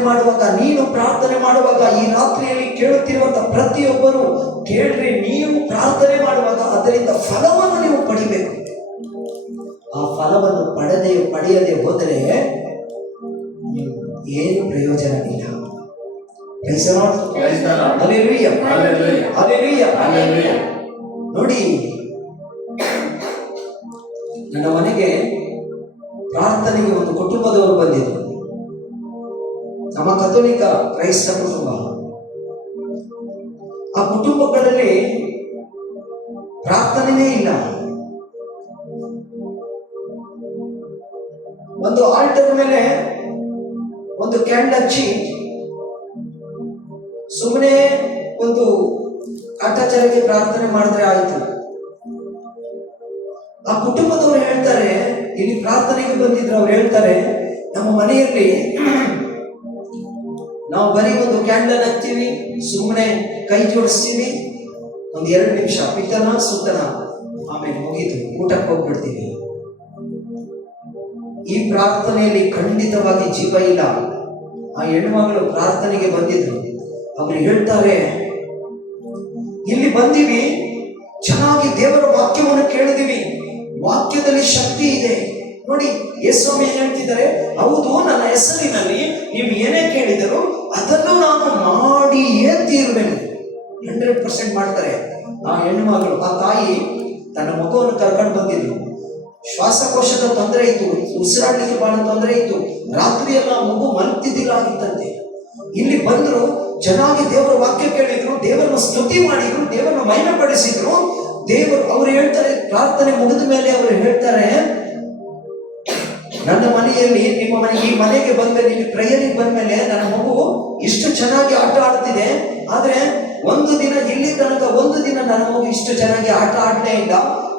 ಮಾಡುವಾಗ ಈ ರಾತ್ರಿಯಲ್ಲಿ ಕೇಳುತ್ತಿರುವಂತಹ ಪ್ರತಿಯೊಬ್ಬರು ಕೇಳ್ರಿ, ನೀವು ಪ್ರಾರ್ಥನೆ ಮಾಡುವಾಗ ಅದರಿಂದ ಫಲವನ್ನು ನೀವು ಪಡಿಬೇಕು. ಆ ಫಲವನ್ನು ಪಡೆಯದೆ ಹೋದರೆ ಏನು ಪ್ರಯೋಜನವಿಲ್ಲ. ನೋಡಿ, ನನ್ನ ಮನೆಗೆ ಪ್ರಾರ್ಥನೆಗೆ ಒಂದು ಕುಟುಂಬದವರು ಬಂದಿದ್ರು. ನಮ್ಮ ಕಥೋಲಿಕ ಕ್ರೈಸ್ತ ಕುಟುಂಬ. ಆ ಕುಟುಂಬಗಳಲ್ಲಿ ಪ್ರಾರ್ಥನೆನೇ ಇಲ್ಲ. ಒಂದು ಆಲ್ಟರ್ ಮೇಲೆ ಒಂದು ಕ್ಯಾಂಡಲ್ ಹಚ್ಚಿ ಸುಮ್ಮನೆ ಒಂದು ಕಾಟಾಚಾರಕ್ಕೆ ಪ್ರಾರ್ಥನೆ ಮಾಡಿದ್ರೆ ಆಯ್ತು. ಆ ಕುಟುಂಬದವರು ಹೇಳ್ತಾರೆ, ಇಲ್ಲಿ ಪ್ರಾರ್ಥನೆಗೆ ಬಂದಿದ್ರು, ಅವ್ರು ಹೇಳ್ತಾರೆ, ನಮ್ಮ ಮನೆಯಲ್ಲಿ ನಾವು ಬರೀ ಒಂದು ಕ್ಯಾಂಡಲ್ ಹಚ್ತೀವಿ, ಸುಮ್ಮನೆ ಕೈ ಜೋಡಿಸ್ತೀವಿ, ಒಂದು 2 ನಿಮಿಷ ಪಿತನ ಸುತ್ತನ, ಆಮೇಲೆ ಮುಗಿದು ಊಟಕ್ಕೆ ಹೋಗ್ಬಿಡ್ತೀವಿ. ಈ ಪ್ರಾರ್ಥನೆಯಲ್ಲಿ ಖಂಡಿತವಾಗಿ ಜೀವ ಇಲ್ಲ. ಆ ಹೆಣ್ಮಗಳು ಪ್ರಾರ್ಥನೆಗೆ ಬಂದಿದ್ರು. ಅವ್ರು ಹೇಳ್ತಾರೆ, ಇಲ್ಲಿ ಬಂದಿವಿ, ಚೆನ್ನಾಗಿ ದೇವರ ವಾಕ್ಯವನ್ನು ಕೇಳಿದಿವಿ, ವಾಕ್ಯದಲ್ಲಿ ಶಕ್ತಿ ಇದೆ. ನೋಡಿ, ಯೇಸುಸ್ವಾಮಿ ಏನ್ ಹೇಳ್ತಿದ್ದಾರೆ, ಹೌದು, ನನ್ನ ಹೆಸರಿನಲ್ಲಿ ನೀವು ಏನೇ ಕೇಳಿದರೂ ಅದನ್ನು ನಾನು ಮಾಡಿಯೇ ತೀರುವೆನು. 100% ಮಾಡ್ತಾರೆ. ಆ ಹೆಣ್ಣುಮಗಳು, ಆ ತಾಯಿ ತನ್ನ ಮಗುವನ್ನು ಕರ್ಕೊಂಡು ಬಂದಿದ್ರು. ಶ್ವಾಸಕೋಶದ ತೊಂದರೆ ಇತ್ತು, ಉಸಿರಾಡಲಿಕ್ಕೆ ಬಹಳ ತೊಂದರೆ ಇತ್ತು, ರಾತ್ರಿ ಎಲ್ಲ ಮಗು ಮಲಗ್ತಿದ್ದಿಲ್ಲ ಆಗಿತ್ತಂತೆ. ಇಲ್ಲಿ ಬಂದ್ರು, ಚೆನ್ನಾಗಿ ದೇವರ ವಾಕ್ಯ ಕೇಳಿದ್ರು, ದೇವರನ್ನು ಸ್ತುತಿ ಮಾಡಿದ್ರು, ದೇವರನ್ನು ಮಹಿಮೆ ಪಡಿಸಿದ್ರು. ಅವ್ರು ಹೇಳ್ತಾರೆ, ಪ್ರಾರ್ಥನೆ ಮುಗಿದ ಮೇಲೆ ಅವರು ಹೇಳ್ತಾರೆ, ನನ್ನ ಮನೆಯಲ್ಲಿ ನಿಮ್ಮ ಮನೆ ಈ ಮನೆಗೆ ಬಂದ್ಮೇಲೆ, ಇಲ್ಲಿ ಪ್ರೇಯರಿಗೆ ಬಂದ್ಮೇಲೆ ನನ್ನ ಮಗು ಇಷ್ಟು ಚೆನ್ನಾಗಿ ಆಟ ಆಡ್ತಿದೆ. ಆದ್ರೆ ಒಂದು ದಿನ ಇಲ್ಲಿ ತನಕ ಒಂದು ದಿನ ನನ್ನ ಮಗು ಇಷ್ಟು ಚೆನ್ನಾಗಿ ಆಟ ಆಡಲೇ ಇಲ್ಲ.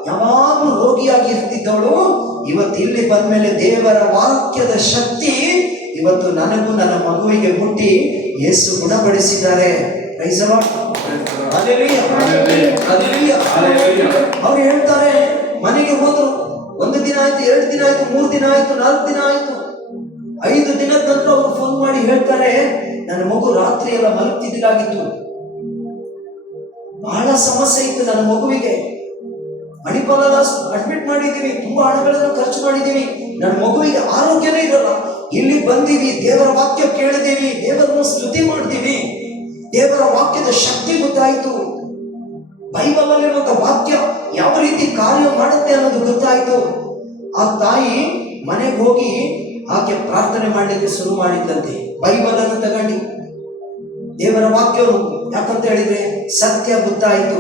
ಯಾವಾಗಲೂ ರೋಗಿಯಾಗಿ ಇರ್ತಿದ್ದವಳು ಇವತ್ತು ಇಲ್ಲಿ ಬಂದ್ಮೇಲೆ ದೇವರ ವಾಕ್ಯದ ಶಕ್ತಿ ಇವತ್ತು ನನಗೂ ನನ್ನ ಮಗುವಿಗೆ ಮುಟ್ಟಿ ಯೇಸು ಗುಣಪಡಿಸಿದ್ದಾರೆ. ಅವ್ರು ಹೇಳ್ತಾರೆ, ಮನೆಗೆ ಹೋದ್ರು, ಒಂದು ದಿನ ಆಯ್ತು, 2 ದಿನ ಆಯ್ತು, 3 ದಿನ ಆಯ್ತು, 4 ದಿನ ಆಯ್ತು, 5 ದಿನದ ನಂತರ ಅವರು ಫೋನ್ ಮಾಡಿ ಹೇಳ್ತಾರೆ, ನನ್ನ ಮಗು ರಾತ್ರಿ ಎಲ್ಲ ಮಲಗ್ತಿದ್ದಾಗಿತ್ತು, ಬಹಳ ಸಮಸ್ಯೆ ಇತ್ತು ನನ್ನ ಮಗುವಿಗೆ, ಮಣಿಪಾಲದ ಅಡ್ಮಿಟ್ ಮಾಡಿದ್ದೀವಿ, ತುಂಬಾ ಹಣಗಳನ್ನು ಖರ್ಚು ಮಾಡಿದ್ದೀವಿ, ನನ್ನ ಮಗುವಿಗೆ ಆರೋಗ್ಯನೇ ಇರಲ್ಲ. ಇಲ್ಲಿ ಬಂದೀವಿ, ದೇವರ ವಾಕ್ಯ ಕೇಳಿದೀವಿ, ದೇವರನ್ನು ಸ್ತುತಿ ಮಾಡ್ತೀವಿ, ದೇವರ ವಾಕ್ಯದ ಶಕ್ತಿ ಗೊತ್ತಾಯ್ತು, ಬೈಬಲ್ ಅಲ್ಲಿರುವಂತ ವಾಕ್ಯ ಯಾವ ರೀತಿ ಕಾರ್ಯ ಮಾಡುತ್ತೆ ಅನ್ನೋದು ಗೊತ್ತಾಯ್ತು. ಆ ತಾಯಿ ಮನೆಗೆ ಹೋಗಿ ಆಕೆ ಪ್ರಾರ್ಥನೆ ಮಾಡಲಿಕ್ಕೆ ಶುರು ಮಾಡಿದ್ದಂತೆ. ಬೈಬಲ್ ಅನ್ನು ತಗೊಂಡು ದೇವರ ವಾಕ್ಯವು, ಯಾಕಂತ ಹೇಳಿದ್ರೆ ಸತ್ಯ ಗೊತ್ತಾಯಿತು.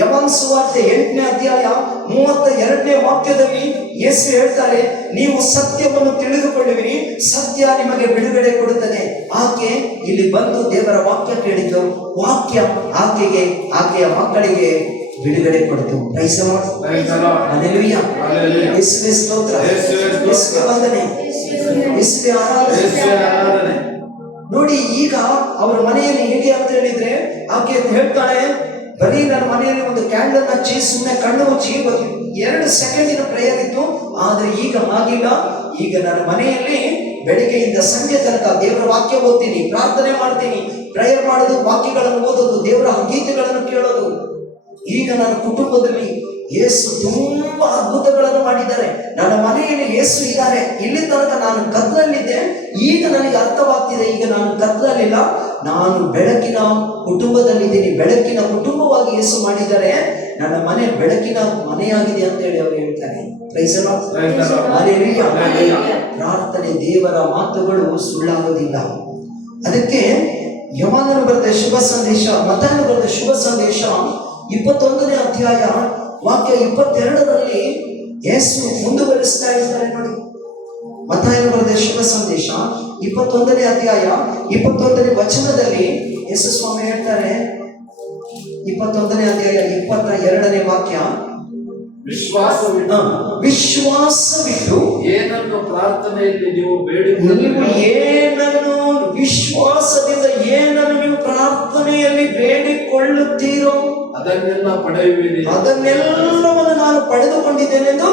ಯೋಹಾನ ಸುವಾರ್ತೆ 8ನೇ ಅಧ್ಯಾಯ 32ನೇ ವಾಕ್ಯದಲ್ಲಿ ಯೇಸು ಹೇಳ್ತಾರೆ, ನೀವು ಸತ್ಯವನ್ನು ತಿಳಿದುಕೊಳ್ಳುವಿರಿ, ಸತ್ಯ ನಿಮಗೆ ಬಿಡುಗಡೆ ಕೊಡುತ್ತದೆ. ಆಕೆ ಇಲ್ಲಿ ಬಂದು ದೇವರ ವಾಕ್ಯ ಕೇಳಿದ್ದು, ವಾಕ್ಯ ಆಕೆಯ ಮಕ್ಕಳಿಗೆ ಬಿಡುಗಡೆ ಕೊಡ್ತು. ಯೇಸುವೇ ಸ್ತೋತ್ರ, ಯೇಸುವೇ ವಂದನೆ, ಯೇಸುವೇ ಆರಾಧನೆ. ನೋಡಿ, ಈಗ ಅವರ ಮನೆಯಲ್ಲಿ ಹೇಗೆ ಅಂತ ಹೇಳಿದ್ರೆ, ಆಕೆ ಹೇಳ್ತಾಳೆ, ಬರೀ ನನ್ನ ಮನೆಯಲ್ಲಿ ಒಂದು ಕ್ಯಾಂಡಲ್ ಹಚ್ಚಿ ಸುಮ್ಮನೆ ಕಣ್ಣು ಮುಚ್ಚಿ 2 ಸೆಕೆಂಡಿನ ಪ್ರೇಯರ್ ಇತ್ತು. ಆದ್ರೆ ಈಗ ಆಗಿಲ್ಲ. ಈಗ ನನ್ನ ಮನೆಯಲ್ಲಿ ಬೆಳಿಗ್ಗೆಯಿಂದ ಸಂಜೆ ತನಕ ದೇವರ ವಾಕ್ಯ ಓದ್ತೀನಿ, ಪ್ರಾರ್ಥನೆ ಮಾಡ್ತೀನಿ, ಪ್ರೇಯರ್ ಮಾಡೋದು, ವಾಕ್ಯಗಳನ್ನು ಓದೋದು, ದೇವರ ಗೀತೆಗಳನ್ನು ಕೇಳೋದು. ಈಗ ನನ್ನ ಕುಟುಂಬದಲ್ಲಿ ಯೇಸು ತುಂಬಾ ಅದ್ಭುತಗಳನ್ನು ಮಾಡಿದ್ದಾರೆ. ನನ್ನ ಮನೆಯಲ್ಲಿ ಯೇಸು ಇದ್ದಾರೆ. ಇಲ್ಲಿ ತನಕ ನಾನು ಕತ್ತಲಲ್ಲಿದ್ದೆ, ಈಗ ನನಗೆ ಅರ್ಥವಾಗ್ತಿದೆ. ಈಗ ನಾನು ಕತ್ತಲಲ್ಲಿಲ್ಲ, ನಾನು ಬೆಳಕಿನ ಕುಟುಂಬದಲ್ಲಿದ್ದೀನಿ. ಬೆಳಕಿನ ಕುಟುಂಬವಾಗಿ ಯೇಸು ಮಾಡಿದ್ದಾರೆ. ನನ್ನ ಮನೆ ಬೆಳಕಿನ ಮನೆಯಾಗಿದೆ ಅಂತ ಹೇಳಿ ಅವರು ಹೇಳ್ತಾರೆ. ಪ್ರಾರ್ಥನೆ, ದೇವರ ಮಾತುಗಳು ಸುಳ್ಳಾಗೋದಿಲ್ಲ. ಅದಕ್ಕೆ ಯೋಹಾನನು ಬರೆದ ಶುಭ ಸಂದೇಶ, ಮತ್ತಾಯನು ಬರೆದ ಶುಭ ಸಂದೇಶ 21ನೇ ಅಧ್ಯಾಯ ವಾಕ್ಯ 22ರಲ್ಲಿ ಯೇಸು ಮುಂದುವರಿಸ್ತಾ ಇರ್ತಾರೆ. ನೋಡಿ, ಮತ್ತಾಯನು ಬರೆದ ಶುಭ ಸಂದೇಶ 21ನೇ ಅಧ್ಯಾಯ 21ನೇ ವಚನದಲ್ಲಿ ಯೇಸು ಸ್ವಾಮಿ ಹೇಳ್ತಾರೆ, 21ನೇ ಅಧ್ಯಾಯ 22ನೇ ವಾಕ್ಯ, ವಿಶ್ವಾಸವಿಟ್ಟು ಏನನ್ನು ಪ್ರಾರ್ಥನೆಯಲ್ಲಿ ನೀವು ಬೇಡಿಕೊಳ್ಳುತ್ತೀರೋ, ಏನನ್ನು ವಿಶ್ವಾಸದಿಂದ ಏನನ್ನು ನೀವು ಪ್ರಾರ್ಥನೆಯಲ್ಲಿ ಬೇಡಿಕೊಳ್ಳುತ್ತೀರೋ ಅದನ್ನೆಲ್ಲ ಪಡೆಯುವಿರಿ, ಅದನ್ನೆಲ್ಲವನ್ನು ನಾನು ಪಡೆದುಕೊಂಡಿದ್ದೇನೆಂದು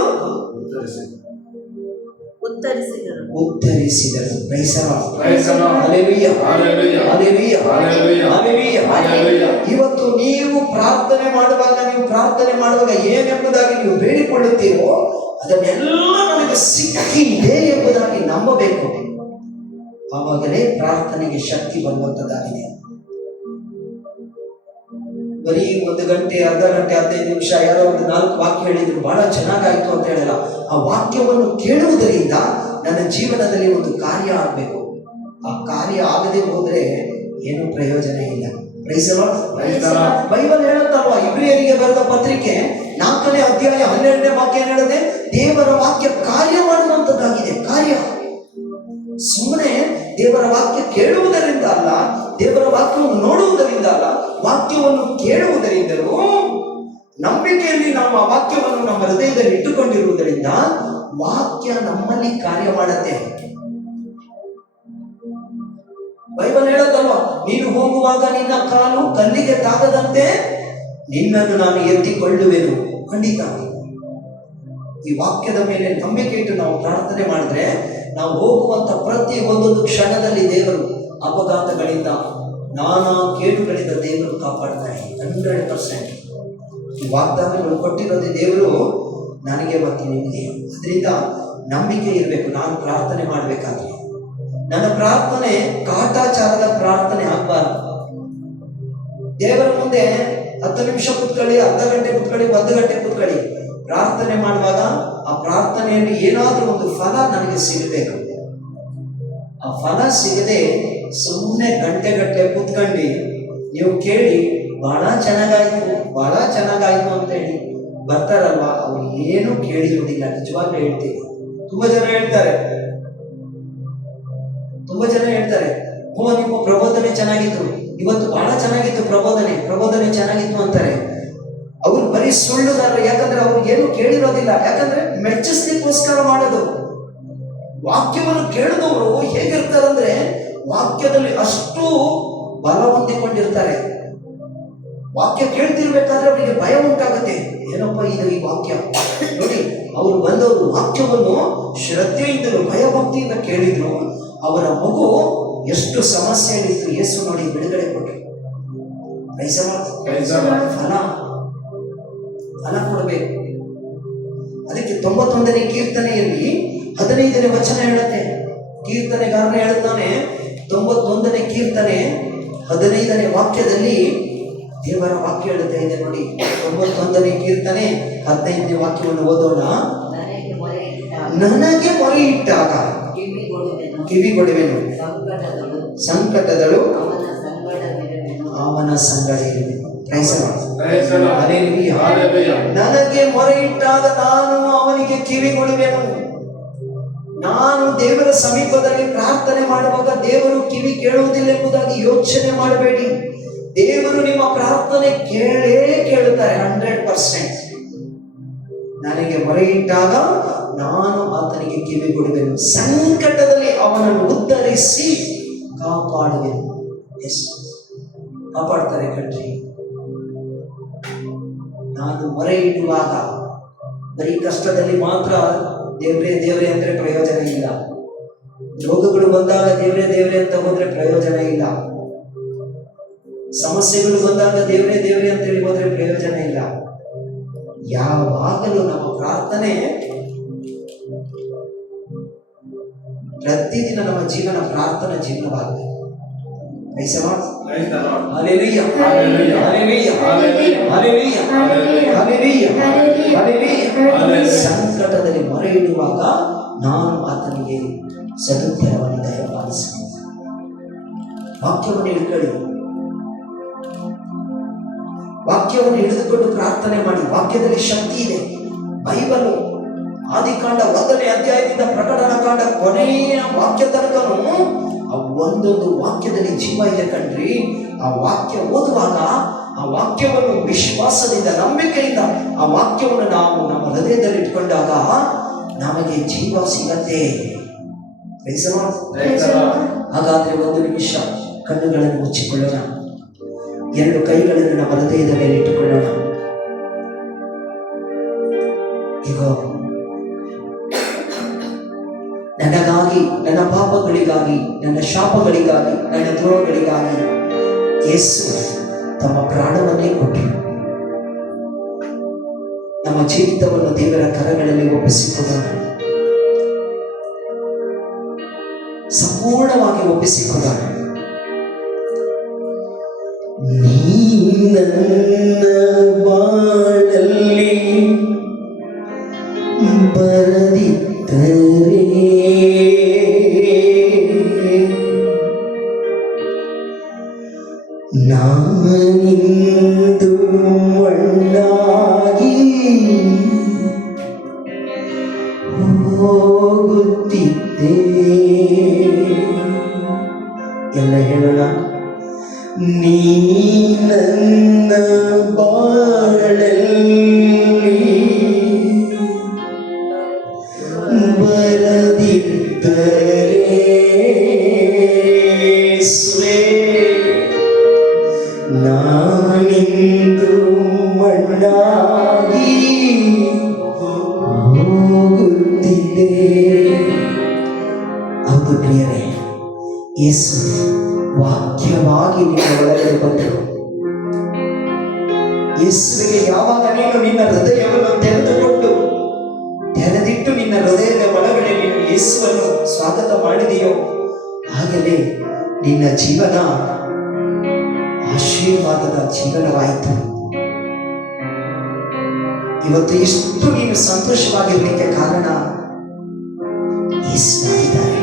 ಉತ್ತರಿಸಿದರು. ಇವತ್ತು ನೀವು ಪ್ರಾರ್ಥನೆ ಮಾಡುವಾಗ ಏನೆಂಬುದಾಗಿ ನೀವು ಬೇಡಿಕೊಳ್ಳುತ್ತೀರೋ ಅದನ್ನೆಲ್ಲ ನನಗೆ ಸಿಕ್ಕಿದೆ ಎಂಬುದಾಗಿ ನಂಬಬೇಕು. ಆವಾಗಲೇ ಪ್ರಾರ್ಥನೆಗೆ ಶಕ್ತಿ ಬರುವಂತದ್ದಾಗಿದೆ. ಬರೀ 1 ಗಂಟೆ, ಅರ್ಧ ಗಂಟೆ, 15 ನಿಮಿಷ ಯಾರೋ ಒಂದು 4 ವಾಕ್ಯ ಹೇಳಿದ್ರು, ಬಹಳ ಚೆನ್ನಾಗಾಯ್ತು ಅಂತ ಹೇಳಲ್ಲ. ಆ ವಾಕ್ಯವನ್ನು ಕೇಳುವುದರಿಂದ ನನ್ನ ಜೀವನದಲ್ಲಿ ಒಂದು ಕಾರ್ಯ ಆಗಬೇಕು. ಆ ಕಾರ್ಯ ಆಗದೆ ಹೋದ್ರೆ ಏನು ಪ್ರಯೋಜನ ಇಲ್ಲ. ಬೈಬಲ್ ಹೇಳುತ್ತಲ್ವಾ, ಇಬ್ರಿಯರಿಗೆ ಬರೆದ ಪತ್ರಿಕೆ 4ನೇ ಅಧ್ಯಾಯ 12ನೇ ವಾಕ್ಯ ಹೇಳದೆ, ದೇವರ ವಾಕ್ಯ ಕಾರ್ಯ ಮಾಡುವಂತದ್ದಾಗಿದೆ. ಕಾರ್ಯ ಸುಮ್ಮನೆ ದೇವರ ವಾಕ್ಯ ಕೇಳುವುದರಿಂದ ಅಲ್ಲ, ದೇವರ ವಾಕ್ಯವನ್ನು ನೋಡುವುದರಿಂದ ಅಲ್ಲ, ವಾಕ್ಯವನ್ನು ಕೇಳುವುದರಿಂದಲೂ ನಂಬಿಕೆಯಲ್ಲಿ ನಾವು ಆ ವಾಕ್ಯವನ್ನು ನಮ್ಮ ಹೃದಯದಲ್ಲಿ ಇಟ್ಟುಕೊಂಡಿರುವುದರಿಂದ ವಾಕ್ಯ ನಮ್ಮಲ್ಲಿ ಕಾರ್ಯ ಮಾಡುತ್ತೆ. ಬೈಬಲ್ ಹೇಳೋದಲ್ವ, ನೀನು ಹೋಗುವಾಗ ನಿನ್ನ ಕಾಲು ಕಲ್ಲಿಗೆ ತಾಗದಂತೆ ನಿನ್ನನ್ನು ನಾನು ಎತ್ತಿಕೊಳ್ಳುವೆನು. ಖಂಡಿತ ಈ ವಾಕ್ಯದ ಮೇಲೆ ನಂಬಿಕೆ ಇಟ್ಟು ನಾವು ಪ್ರಾರ್ಥನೆ ಮಾಡಿದ್ರೆ, ನಾವು ಹೋಗುವಂತ ಪ್ರತಿ ಒಂದೊಂದು ಕ್ಷಣದಲ್ಲಿ ದೇವರು ಅಪಘಾತಗಳಿಂದ, ನಾನಾ ಕೇಡುಗಳಿಂದ ದೇವರು ಕಾಪಾಡ್ತಾರೆ. 100% ಈ ವಾಗ್ದಾನಗಳು ಕೊಟ್ಟಿರೋದೇ ದೇವರು ನನಗೆ ಮತ್ತು ನಿಮಗೆ. ಅದರಿಂದ ನಂಬಿಕೆ ಇರಬೇಕು. ನಾನು ಪ್ರಾರ್ಥನೆ ಮಾಡಬೇಕಾದ್ರೆ ನನ್ನ ಪ್ರಾರ್ಥನೆ ಕಾಟಾಚಾರದ ಪ್ರಾರ್ಥನೆ ಆಗಬಾರ್ದು. ದೇವರ ಮುಂದೆ 10 ನಿಮಿಷ ಕೂತ್ಕೊಳ್ಳಿ, ಅರ್ಧ ಗಂಟೆ ಕೂತ್ಕೊಳ್ಳಿ, 1 ಗಂಟೆ ಕೂತ್ಕೊಳ್ಳಿ. ಪ್ರಾರ್ಥನೆ ಮಾಡುವಾಗ ಆ ಪ್ರಾರ್ಥನೆಯಲ್ಲಿ ಏನಾದರೂ ಒಂದು ಫಲ ನನಗೆ ಸಿಗಬೇಕು. ಆ ಫಲ ಸಿಗದೆ ಸುಮ್ಮನೆ ಗಂಟೆಗಟ್ಟಲೆ ಕೂತ್ಕೊಂಡು ನೀವು ಕೇಳಿ ಬಹಳ ಚೆನ್ನಾಗಾಯ್ತು ಅಂತ ಹೇಳಿ ಬರ್ತಾರಲ್ವಾ, ಅವ್ರು ಏನು ಕೇಳಿರುವುದಿಲ್ಲ. ನಿಜವಾಗ್ಲೂ ಹೇಳ್ತೀವಿ. ತುಂಬಾ ಜನ ಹೇಳ್ತಾರೆ, ಓ ನಿಮ್ಮ ಪ್ರಬೋಧನೆ ಚೆನ್ನಾಗಿತ್ತು, ಇವತ್ತು ಬಹಳ ಚೆನ್ನಾಗಿತ್ತು, ಪ್ರಬೋಧನೆ ಚೆನ್ನಾಗಿತ್ತು ಅಂತಾರೆ. ಅವ್ರು ಬರೀ ಸುಳ್ಳುಗಾರರು. ಯಾಕಂದ್ರೆ ಅವ್ರು ಏನು ಕೇಳಿರೋದಿಲ್ಲ. ಯಾಕಂದ್ರೆ ಮೆಚ್ಚಿಸ್ಲಿಕ್ಕೋಸ್ಕರ ಮಾಡೋದು. ವಾಕ್ಯವನ್ನು ಕೇಳಿದವರು ಹೇಗಿರ್ತಾರಂದ್ರೆ ವಾಕ್ಯದಲ್ಲಿ ಅಷ್ಟು ಬಲ ಹೊಂದಿಕೊಂಡಿರ್ತಾರೆ. ವಾಕ್ಯ ಕೇಳ್ತಿರ್ಬೇಕಾದ್ರೆ ಅವರಿಗೆ ಭಯ ಉಂಟಾಗುತ್ತೆ. ಏನಪ್ಪ ಇದು ಈ ವಾಕ್ಯ ನೋಡಿ. ಅವರು ಬಂದವರು ವಾಕ್ಯವನ್ನು ಶ್ರದ್ಧೆಯಿಂದಲೂ ಭಯಭಕ್ತಿಯಿಂದ ಕೇಳಿದ್ರು. ಅವರ ಮಗು ಎಷ್ಟು ಸಮಸ್ಯೆಯಲ್ಲಿತ್ತು, ಯೇಸು ನೋಡಿ ಬಿಡುಗಡೆ ಕೊಟ್ಟರು. ಫಲ ಕೊಡಬೇಕು. ಅದಕ್ಕೆ 91ನೇ ಕೀರ್ತನೆಯಲ್ಲಿ 15ನೇ ವಚನ ಹೇಳುತ್ತೆ. ಕೀರ್ತನೆಗಾರನೇ ಹೇಳುತ್ತಾನೆ, 91ನೇ ಕೀರ್ತನೆ 15ನೇ ವಾಕ್ಯದಲ್ಲಿ ದೇವರ ವಾಕ್ಯ ಹೇಳುತ್ತಾ ಇದೆ ನೋಡಿ. 91ನೇ ಕೀರ್ತನೆ 15ನೇ ವಾಕ್ಯವನ್ನು ಓದೋಣ. ನನಗೆ ಮೊರೆ ಇಟ್ಟಾಗ ಕಿವಿಗೊಡುವೆನು, ಸಂಕಟದಳು ಅವನ ಸಂಗಡ ಇರುವೆನು. ನನಗೆ ಮೊರೆ ಇಟ್ಟಾಗ ನಾನು ಅವನಿಗೆ ಕಿವಿಗೊಡುವೆನು. ನಾನು ದೇವರ ಸಮೀಪದಲ್ಲಿ ಪ್ರಾರ್ಥನೆ ಮಾಡುವಾಗ ದೇವರು ಕಿವಿ ಕೇಳುವುದಿಲ್ಲ ಎಂಬುದಾಗಿ ಯೋಚನೆ ಮಾಡಬೇಡಿ. ದೇವರು ನಿಮ್ಮ ಪ್ರಾರ್ಥನೆ ಕೇಳುತ್ತಾರೆ 100%. ನನಗೆ ಮೊರೆ ಇಟ್ಟಾಗ ನಾನು ಆತನಿಗೆ ಕಿವಿಗೊಡುವೆನು, ಸಂಕಟದಲ್ಲಿ ಅವನನ್ನು ಉದ್ಧರಿಸಿ ಕಾಪಾಡುವೆನು. ಕಾಪಾಡ್ತಾರೆ ಕಣ್ರಿ. ನಾನು ಮೊರೆ ಇಡುವಾಗ ಬರೀ ಕಷ್ಟದಲ್ಲಿ ಮಾತ್ರ ದೇವ್ರೇ ಅಂದ್ರೆ ಪ್ರಯೋಜನ ಇಲ್ಲ. ರೋಗಗಳು ಬಂದಾಗ ದೇವ್ರೇ ಅಂತ ಹೋದ್ರೆ ಪ್ರಯೋಜನ ಇಲ್ಲ. ಸಮಸ್ಯೆಗಳು ಬಂದಾಗ ದೇವ್ರೇ ಅಂತ ಹೇಳಿ ಹೋದ್ರೆ ಪ್ರಯೋಜನ ಇಲ್ಲ. ಯಾವಾಗಲೂ ನಮ್ಮ ಪ್ರಾರ್ಥನೆ ಪ್ರತಿದಿನ ನಮ್ಮ ಜೀವನ ಪ್ರಾರ್ಥನಾ ಜೀವನವಾಗಬೇಕು. ಸಂಕಟದಲ್ಲಿ ಮೊರೆ ಇಡುವಾಗ ನಾನು ಆತನಿಗೆ ಸದುತ್ತರವನ್ನು ದಯಪಾಲಿಸುತ್ತೇನೆ. ವಾಕ್ಯವನ್ನು ಹಿಡ್ಕೊಳ್ಳಿ. ವಾಕ್ಯವನ್ನು ಹಿಡಿದುಕೊಂಡು ಪ್ರಾರ್ಥನೆ ಮಾಡಿ. ವಾಕ್ಯದಲ್ಲಿ ಶಕ್ತಿ ಇದೆ. ಬೈಬಲ್ ಆದಿಕಾಂಡ 1ನೇ ಅಧ್ಯಾಯದಿಂದ ಪ್ರಕಟಣಾ ಕಾಂಡ ಕೊನೆಯ ವಾಕ್ಯ ತನಕನು ಆ ಒಂದೊಂದು ವಾಕ್ಯದಲ್ಲಿ ಜೀವ ಇದೆ ಕಣ್ರಿ. ಆ ವಾಕ್ಯ ಓದುವಾಗ ಆ ವಾಕ್ಯವನ್ನು ವಿಶ್ವಾಸದಿಂದ, ನಂಬಿಕೆಯಿಂದ ಆ ವಾಕ್ಯವನ್ನು ನಾವು ನಮ್ಮ ಹೃದಯದಲ್ಲಿ ಇಟ್ಕೊಂಡಾಗ ನಮಗೆ ಜೀವ ಸಿಗತ್ತೆ. ಹಾಗಾದ್ರೆ 1 ನಿಮಿಷ ಕಣ್ಣುಗಳನ್ನು ಮುಚ್ಚಿಕೊಳ್ಳೋಣ. 2 ಕೈಗಳನ್ನು ನಮ್ಮ ಹೃದಯದ ಮೇಲೆ ಇಟ್ಟುಕೊಳ್ಳೋಣ. ಈಗ ನನಗಾಗಿ, ನನ್ನ ಪಾಪಗಳಿಗಾಗಿ, ನನ್ನ ಶಾಪಗಳಿಗಾಗಿ, ನನ್ನ ದ್ರೋಹಗಳಿಗಾಗಿ ಯೇಸು ತಮ್ಮ ಪ್ರಾಣವನ್ನೇ ಕೊಟ್ಟರು. ನಮ್ಮ ಜೀವಿತವನ್ನು ದೇವರ ಕರಗಳಲ್ಲಿ ಒಪ್ಪಿಸಿಕೊಳ್ಳೋಣ. ಸಂಪೂರ್ಣವಾಗಿ ಒಪ್ಪಿಸಿಕೊಳ್ಳೋಣ. ನೀ ನನ್ನ ಬಾಳಲ್ಲಿ ಬರದಿದ್ದರೆ ನಾನಿಂದು ಮಣ್ಣಾಗಿ ಹೋಗುತ್ತಿದ್ದೆ. ಎಲ್ಲ ಹೇಳೋಣ. ನೀ ನನ್ನ ಬಾಳಲ್ಲಿ ಬರದಿದ್ದರೆ ನಾನಿಂದು ಮಣ್ಣಾಗಿ ಹೋಗುತ್ತಿದ್ದೆ. ಹೌದು ಪ್ರಿಯರೇ, ಯೇಸು ವಾಕ್ಯವಾಗಿ ನಿನ್ನ ಒಳಗಡೆ ಬಂದರು. ಯೇಸುವಿಗೆ ಯಾವಾಗ ನೀನು ನಿನ್ನ ಹೃದಯವನ್ನು ತೆರೆದಿಟ್ಟು ನಿನ್ನ ಹೃದಯದ ಒಳಗಡೆ ನೀನು ಯೇಸುವನ್ನು ಸ್ವಾಗತ ಮಾಡಿದೆಯೋ, ಆಗಲೇ ನಿನ್ನ ಜೀವನ ಆಶೀರ್ವಾದದ ಜೀವನವಾಯಿತು. ಇವತ್ತು ಎಷ್ಟು ನೀನು ಸಂತೋಷವಾಗಿರ್ಲಿಕ್ಕೆ ಕಾರಣ ಯೇಸು ಮಾಡಿದ್ದಾರೆ.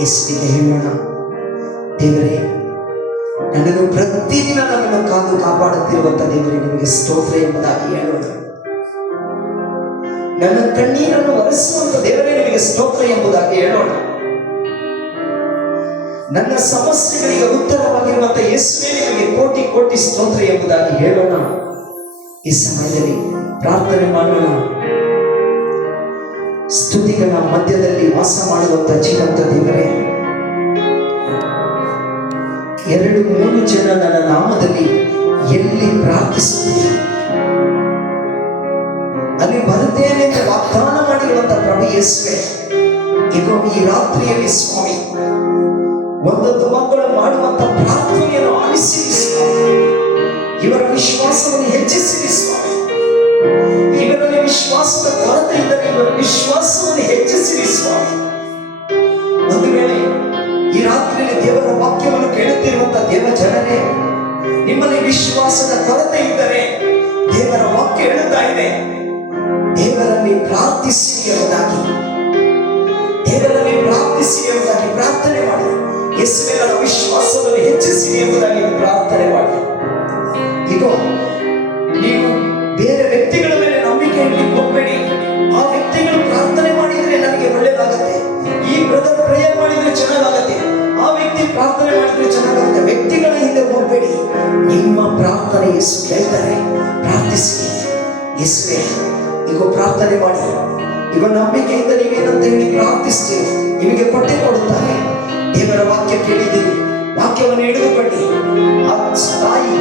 ಯೇಸುವಿಗೆ ಹೇಳೋಣ, ದೇವರೇ, ನನ್ನನ್ನು ಪ್ರತಿದಿನ ನನ್ನನ್ನು ಕಾದು ಕಾಪಾಡುತ್ತಿರುವಂತ ದೇವರೇ ನಿಮಗೆ ಸ್ತೋತ್ರ ಎಂಬುದಾಗಿ ಹೇಳೋಣ. ನನ್ನ ಕಣ್ಣೀರನ್ನು ಒರೆಸುವಂತ ದೇವರೇ ನಿಮಗೆ ಸ್ತೋತ್ರ ಎಂಬುದಾಗಿ ಹೇಳೋಣ. ನನ್ನ ಸಮಸ್ಯೆಗಳಿಗೆ ಉತ್ತರವಾಗಿರುವಂತ ಯೇಸುವೇ ನಿಮಗೆ ಕೋಟಿ ಕೋಟಿ ಸ್ತೋತ್ರ ಎಂಬುದಾಗಿ ಹೇಳೋಣ. ಈ ಸಮಯದಲ್ಲಿ ಪ್ರಾರ್ಥನೆ ಮಾಡೋಣ. ಸ್ತುತಿಗಳ ಮಧ್ಯದಲ್ಲಿ ವಾಸ ಮಾಡುವಂತ ಜೀವಂತ ದೇವರೇ, 2-3 ಜನ ನನ್ನ ನಾಮದಲ್ಲಿ ಎಲ್ಲಿ ಪ್ರಾರ್ಥಿಸುತ್ತೀರಿ ಅಲ್ಲಿ ಬರುತ್ತೇನೆ ಎಂದು ವಾಗ್ದಾನ ಮಾಡಿರುವಂತ ಪ್ರಭು ಯೇಸುವೇ, ಈಗ ಈ ರಾತ್ರಿಯಲ್ಲಿ ಸ್ವಾಮಿ ಒಂದೊಂದು ಮಕ್ಕಳು ಮಾಡುವಂತ ಪ್ರಾರ್ಥನೆಯನ್ನು ಆಲಿಸಿರಿ ಸ್ವಾಮಿ. ಇವರ ವಿಶ್ವಾಸವನ್ನು ಹೆಚ್ಚಿಸಿರಿ ಸ್ವಾಮಿ. ಇವರಲ್ಲಿ ವಿಶ್ವಾಸದ ಕೊರತೆ ಇದ್ದರೆ ಇವರ ವಿಶ್ವಾಸವನ್ನು ಹೆಚ್ಚಿಸಿರಿ ಸ್ವಾಮಿ. ಒಂದು ವೇಳೆ ಈ ರಾತ್ರಿಯಲ್ಲಿ ದೇವರ ವಾಕ್ಯವನ್ನು ಕೇಳುತ್ತಿರುವಂತ ದೇವ ಜನರೇ, ನಿಮ್ಮಲ್ಲಿ ವಿಶ್ವಾಸದ ಕೊರತೆ ಇದ್ದರೆ ದೇವರ ವಾಕ್ಯ ಹೇಳುತ್ತಾ ಇದೆ, ದೇವರಲ್ಲಿ ಪ್ರಾರ್ಥಿಸಿ ಎಂಬುದಾಗಿ, ದೇವರಲ್ಲಿ ಪ್ರಾರ್ಥಿಸಿ ಎಂಬುದಾಗಿ ಪ್ರಾರ್ಥನೆ ಮಾಡಿ. ಯೇಸುವಿನ ವಿಶ್ವಾಸವನ್ನು ಹೆಚ್ಚಿಸಿ ಎಂಬುದಾಗಿ ಪ್ರಾರ್ಥನೆ ಮಾಡಿ. ಈಗ ನೀವು ಬೇರೆ ವ್ಯಕ್ತಿಗಳ ಮೇಲೆ ನಂಬಿಕೆ ಇಡಲಿಕ್ಕೆ ಹೋಗಬೇಡಿ. ಆ ವ್ಯಕ್ತಿಗಳು ಪ್ರಾರ್ಥನೆ ಮಾಡಿದ್ರೆ ನನಗೆ ಒಳ್ಳೇದಾಗತ್ತೆ, ಈ ಬ್ರದರ್ ಪ್ರೇಯರ್ ಮಾಡಿದ್ರೆ ಚೆನ್ನಾಗಾಗತ್ತೆ, ಆ ವ್ಯಕ್ತಿ ಪ್ರಾರ್ಥನೆ ಮಾಡಿದ್ರೆ ಚೆನ್ನಾಗಾಗುತ್ತೆ. ವ್ಯಕ್ತಿಗಳ ಹಿಂದೆ ಹೋಗಬೇಡಿ. ನಿಮ್ಮ ಪ್ರಾರ್ಥನೆ ಯೇಸು ಕೇಳ್ತಾರೆ. ಪ್ರಾರ್ಥಿಸಿ. ಯೇಸುವೇ, ಈಗ ಪ್ರಾರ್ಥನೆ ಮಾಡಿ. ಈಗ ನಂಬಿಕೆಯಿಂದ ನೀವೇನಂತ ಹೇಳಿ ಪ್ರಾರ್ಥಿಸ್ತೀರಿ, ನಿಮಗೆ ಕೊಟ್ಟೆ ಕೊಡುತ್ತಾರೆ. ದೇವರ ವಾಕ್ಯ ಕೇಳಿದ್ದೀರಿ, ವಾಕ್ಯವನ್ನು ಹಿಡಿದುಕೊಳ್ಳಿ. ಆ ತಾಯಿ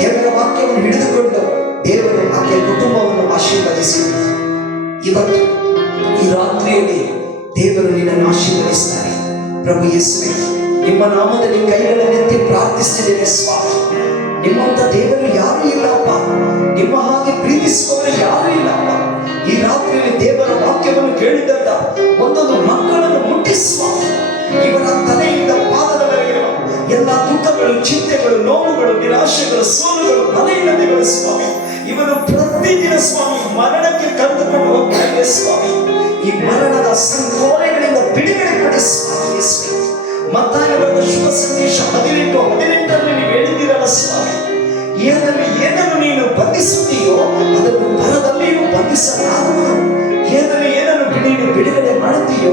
ದೇವರ ವಾಕ್ಯವನ್ನು ಹಿಡಿದುಕೊಂಡು ದೇವರು ಆಕೆಯ ಕುಟುಂಬವನ್ನು ಆಶೀರ್ವದಿಸಿ. ಇವತ್ತು ಈ ರಾತ್ರಿಯಲ್ಲಿ ದೇವರು ನಿನ್ನನ್ನು ಆಶೀರ್ವದಿಸ್ತಾರೆ. ಪ್ರಭು ಯೇಸುವೇ, ನಿಮ್ಮ ನಾಮದಲ್ಲಿ ಕೈಗಳನ್ನೆತ್ತಿ ಪ್ರಾರ್ಥಿಸಿದ್ದೇನೆ ಸ್ವಾಮಿ. ನಿಮ್ಮಂತ ದೇವರು ಯಾರು ಇಲ್ಲಪ್ಪ, ನಿಮ್ಮ ಹಾಗೆ ಪ್ರೀತಿಸುವವರು ಯಾರು ಇಲ್ಲಪ್ಪ. ಈ ರಾತ್ರಿಯಲ್ಲಿ ದೇವರ ವಾಕ್ಯವನ್ನು ಕೇಳಿದಂತ ಒಂದೊಂದು ಮಕ್ಕಳನ್ನು ಮುಟ್ಟಿಸುವ. ಇವರ ತಲೆಯಿಂದ ಪಾದದವರೆಗಿರುವ ಎಲ್ಲ ದುಃಖಗಳು, ಚಿಂತೆಗಳು, ನೋವುಗಳು, ನಿರಾಶೆಗಳು, ಸೋಲುಗಳು, ಬಲಹೀನತೆಗಳು ಸ್ವಾಮಿ, ಇವನು ಪ್ರತಿದಿನ ಸ್ವಾಮಿ ಮರಣಕ್ಕೆ ಕರೆದುಕೊಂಡು ಹೋಗ್ತಾರೆ ಸ್ವಾಮಿ. ಈ ಮರಣದ ಸಂಕೋಲೆಗಳಿಂದ ಬಿಡುಗಡೆ ಪಡಿ ಸ್ವಾಮಿ. ಮತ್ತಾಯ ಬರೆದ ಶುಭ ಸಂದೇಶ 18:18 ನೀವು ಹೇಳಿದ್ದೀರಲ್ಲ ಸ್ವಾಮಿ, ಏನನ್ನು ನೀನು ಬಂಧಿಸುತ್ತೀಯೋ ಅದನ್ನು ಬರದಲ್ಲಿಯೂ ಬಂಧಿಸಲಾಗುವುದು. ಏನನ್ನು ನೀನು ಬಿಡುಗಡೆ ಮಾಡುತ್ತೀಯೋ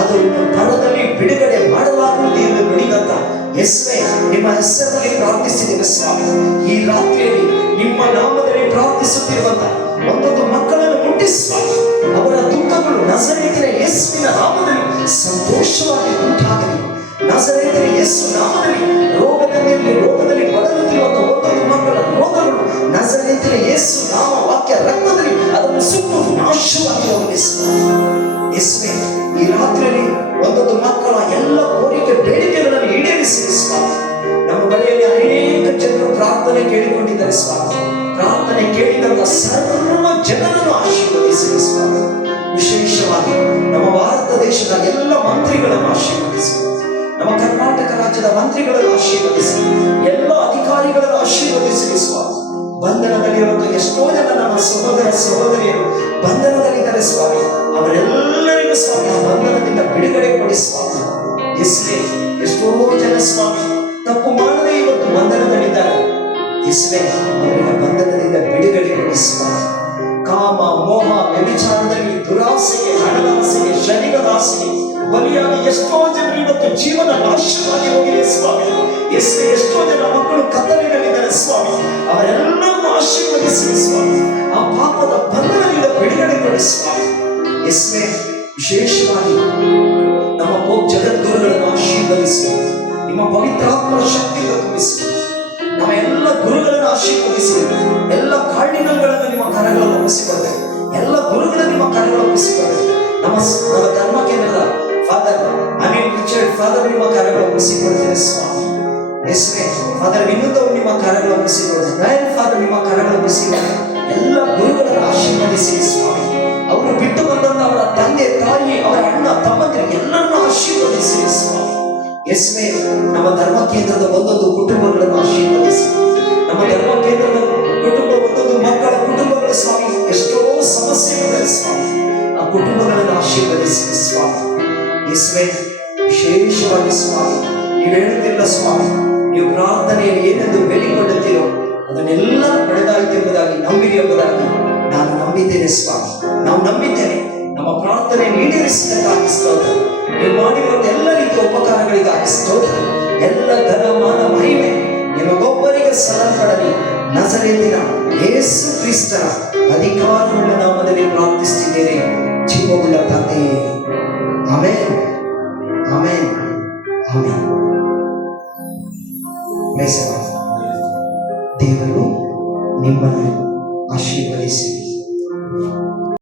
ಅದನ್ನು ಬರದಲ್ಲಿ ಬಿಡುಗಡೆ ಮಾಡಲಾಗುವುದು ಎಂದು ನುಡಿದಂತ ಯೇಸುವೇ, ನಿಮ್ಮ ಹೆಸರಲ್ಲಿ ಪ್ರಾರ್ಥಿಸಿದ್ದೇವೆ ಸ್ವಾಮಿ. ಈ ರಾತ್ರಿಯಲ್ಲಿ ನಿಮ್ಮ ನಾಮದಲ್ಲಿ ಪ್ರಾರ್ಥಿಸುತ್ತಿರುವಂತ ಒಂದೊಂದು ಮಕ್ಕಳನ್ನು ಮುಟ್ಟಿಸುವ. ಅವರ ದುಃಖಗಳು ನಜರೇತಿನ ಯೇಸುವಿನ ನಾಮದಲ್ಲಿ ಸಂತೋಷವಾಗಿ ಉಂಟಾಗಲಿ. ನಜರೇತಿನ ಯೇಸು ನಾಮದಲ್ಲಿ ರೋಗದಲ್ಲಿ ಬಳಲುತ್ತಿರುವಂತ ಒಂದೊಂದು ಮಕ್ಕಳ ರೋಗಗಳು ನಜರೇತಿನ ಯೇಸು ನಾಮ ವಾಕ್ಯ ರಕ್ತದಲ್ಲಿ ಅದನ್ನು ಸುಟ್ಟು ನಾಶವಾಗಿ ಹೋಗಿಸುವ. ಯೇಸುವೇ, ಈ ರಾತ್ರಿಯಲ್ಲಿ ಒಂದೊಂದು ಮಕ್ಕಳ ಎಲ್ಲ ಕೋರಿಕೆ ಬೇಡಿಕೆಗಳನ್ನು ಈಡೇರಿಸಿ ಸ್ವಾಮಿ. ನಮ್ಮ ಬಳಿಯಲ್ಲಿ ಅನೇಕ ಜನರು ಪ್ರಾರ್ಥನೆ ಕೇಳಿಕೊಂಡಿದ್ದಾರೆ ಸ್ವಾಮಿ. ಪ್ರಾರ್ಥನೆ ಕೇಳಿದಂತ ಸರ್ವ ಜನರನ್ನು ಆಶೀರ್ವದಿಸಿ ಸ್ವಾಮಿ. ವಿಶೇಷವಾಗಿ ನಮ್ಮ ಭಾರತ ದೇಶದ ಎಲ್ಲ ಮಂತ್ರಿಗಳನ್ನು ಆಶೀರ್ವದಿಸಿ, ನಮ್ಮ ಕರ್ನಾಟಕ ರಾಜ್ಯದ ಮಂತ್ರಿಗಳನ್ನು ಆಶೀರ್ವದಿಸಿ, ಎಲ್ಲ ಅಧಿಕಾರಿಗಳನ್ನು ಆಶೀರ್ವದಿಸಿ ಸ್ವಾಮಿ. ಬಂಧನದಲ್ಲಿರುವಂತಹ ಎಷ್ಟೋ ಜನ ನನ್ನ ಸಹೋದರ ಸಹೋದರಿಯರು ಬಂಧನದಲ್ಲಿದ್ದಾರೆ ಸ್ವಾಮಿ. ಅವರೆಲ್ಲರಿಗೂ ಸ್ವಾಮಿ ಆ ಬಂಧನದಿಂದ ಬಿಡುಗಡೆ ಕೊಡಿ ಸ್ವಾಮಿ. ಯೇಸುವೇ, ಎಷ್ಟೋ ಜನ ಸ್ವಾಮಿ ತಪ್ಪು ಮಾಡದೆ ಇವತ್ತು ಬಂಧನದಲ್ಲಿದ್ದಾರೆ. ಯೇಸುವೇ, ಅವರಿಗೆ ಬಂಧನದಿಂದ ಬಿಡುಗಡೆ ಕೊಡಿ ಸ್ವಾಮಿ. ಕಾಮ, ಮೋಹ, ವ್ಯಭಿಚಾರದಲ್ಲಿ, ದುರಾಸೆಗೆ, ಹಣದ ಆಸೆಗೆ, ಶರೀರದ ಆಸೆಗೆ ಬಲಿಯಾಗಿ ಎಷ್ಟೋ ಜನರು ಇವತ್ತು ಜೀವನ ನಾಶವಾಗಿ ಹೋಗಿದೆ ಸ್ವಾಮಿ. ಯೇಸುವೇ, ಎಷ್ಟೋ ಜನ ಮಕ್ಕಳು ಕತ್ತಲಿನಲ್ಲಿದ್ದಾರೆ ಸ್ವಾಮಿ. ಅವರೆಲ್ಲರನ್ನು ಆಶೀರ್ವದಿಸಿ ಸ್ವಾಮಿ. ಆ ಪಾಪದ ಬಂಧನದಿಂದ ಬಿಡುಗಡೆ ಕೊಡಿ ಸ್ವಾಮಿ. ಯೇಸುವೇ, ವಿಶೇಷವಾಗಿ ನಮ್ಮ ಪೋಪ್ ಜಗದ್ಗುರುಗಳನ್ನು ಆಶೀರ್ವದಿಸಿ, ನಿಮ್ಮ ಪವಿತ್ರಾತ್ಮರ ಶಕ್ತಿಯಿಂದ ತುಂಬಿಸಿ. ನಮ್ಮ ಎಲ್ಲ ಗುರುಗಳನ್ನು ಆಶೀರ್ವದಿಸಿ, ಎಲ್ಲ ಕಾರ್ಡಿನಲ್ಗಳನ್ನು ನಿಮ್ಮ ಕರಗಳಲ್ಲಿ ಒಪ್ಪಿಸಿಕೊಳ್ತೇವೆ. ಎಲ್ಲ ಗುರುಗಳನ್ನು ನಿಮ್ಮ ಕರಗಳಲ್ಲಿ ಒಪ್ಪಿಸಿಕೊಳ್ತೇವೆ. ನಮ್ಮ ಧರ್ಮ ಕೇಂದ್ರದ ಫಾದರ್ ಅನಿಲ್ ರಿಚರ್ಡ್ ಫಾದರ್ ನಿಮ್ಮ ಕರಗಳಲ್ಲಿ ಒಪ್ಪಿಸಿಕೊಳ್ತೇವೆ ಸ್ವಾಮಿ. ಯೇಸುವೇ, ಫಾದರ್ ವಿನೋದ್ ಅವರು ನಿಮ್ಮ ಕರಗಳಲ್ಲಿ ಒಪ್ಪಿಸಿಕೊಳ್ತೇವೆ. ರಾಯಲ್ ಫಾದರ್ ನಿಮ್ಮ ಕರಗಳಲ್ಲಿ ಒಪ್ಪಿಸಿಕೊಳ್ತೇವೆ. ಎಲ್ಲ ಗುರುಗಳನ್ನು ಆಶೀರ್ವದಿಸಿ ಸ್ವಾಮಿ. ಅವರು ಬಿಟ್ಟು ಬಂದಂತ ಅವರ ತಂದೆ ತಾಯಿ, ಅವರ ಅಣ್ಣ ತಮ್ಮಂದಿರು ಎಲ್ಲರನ್ನೂ ಆಶೀರ್ವದಿಸಿ ಸ್ವಾಮಿ. ಯೇಸುವೇ, ನಮ್ಮ ಧರ್ಮ ಕೇಂದ್ರದ ಒಂದೊಂದು ಕುಟುಂಬಗಳನ್ನು ಆಶೀರ್ವದಿಸಿ. ನಮ್ಮ ಧರ್ಮ ಕೇಂದ್ರದ ಕುಟುಂಬ ಒಂದೊಂದು ಮಕ್ಕಳ ಕುಟುಂಬಗಳು ಸ್ವಾಮಿ ಎಷ್ಟೋ ಸಮಸ್ಯೆಗಳಿವೆ ಸ್ವಾಮಿ. ಆ ಕುಟುಂಬಗಳನ್ನು ಆಶೀರ್ವದಿಸಿ ಸ್ವಾಮಿ. ಯೇಸುವೇ, ವಿಶೇಷವಾಗಿ ಸ್ವಾಮಿ ನೀವು ಹೇಳುತ್ತಿಲ್ಲ ಸ್ವಾಮಿ, ನೀವು ಪ್ರಾರ್ಥನೆಯಲ್ಲಿ ಏನೆಂದು ಬೇಡಿಕೊಳ್ಳುತ್ತೀರೋ ಅದನ್ನೆಲ್ಲ ಪಡೆದಾಯಿತು ಎಂಬುದಾಗಿ ನಂಬಿರಿ ಎಂಬುದಾಗಿ ನಾನು ನಂಬಿದ್ದೇನೆ ಸ್ವಾಮಿ. ನಾವು ನಂಬಿದ್ದೇನೆ. ನಮ್ಮ ಪ್ರಾರ್ಥನೆ ಈಡೇರಿಸಿದ್ದಕ್ಕಾಗಿ ಸ್ತೋತ್ರ. ನೀವು ಮಾಡಿರುವಂತ ಎಲ್ಲ ರೀತಿಯ ಉಪಕಾರಗಳಿಗಾಗಿ ಸ್ತೋತ್ರ. ಎಲ್ಲ ಘನ ಮಾನ ಮಹಿಮೆ ನಿಮಗೊಬ್ಬರಿಗೆ ಸಲ್ಲಲ್ಪಡಲಿ. ನಜರೇತಿನ ಯೇಸು ಕ್ರಿಸ್ತರ ಅಧಿಕಾರವುಳ್ಳ ನಾಮದಲ್ಲಿ ಪ್ರಾರ್ಥಿಸುತ್ತಿದ್ದೇನೆ ಜೀವವುಳ್ಳ ತಂದೆಯೇ, ಆಮೆನ್.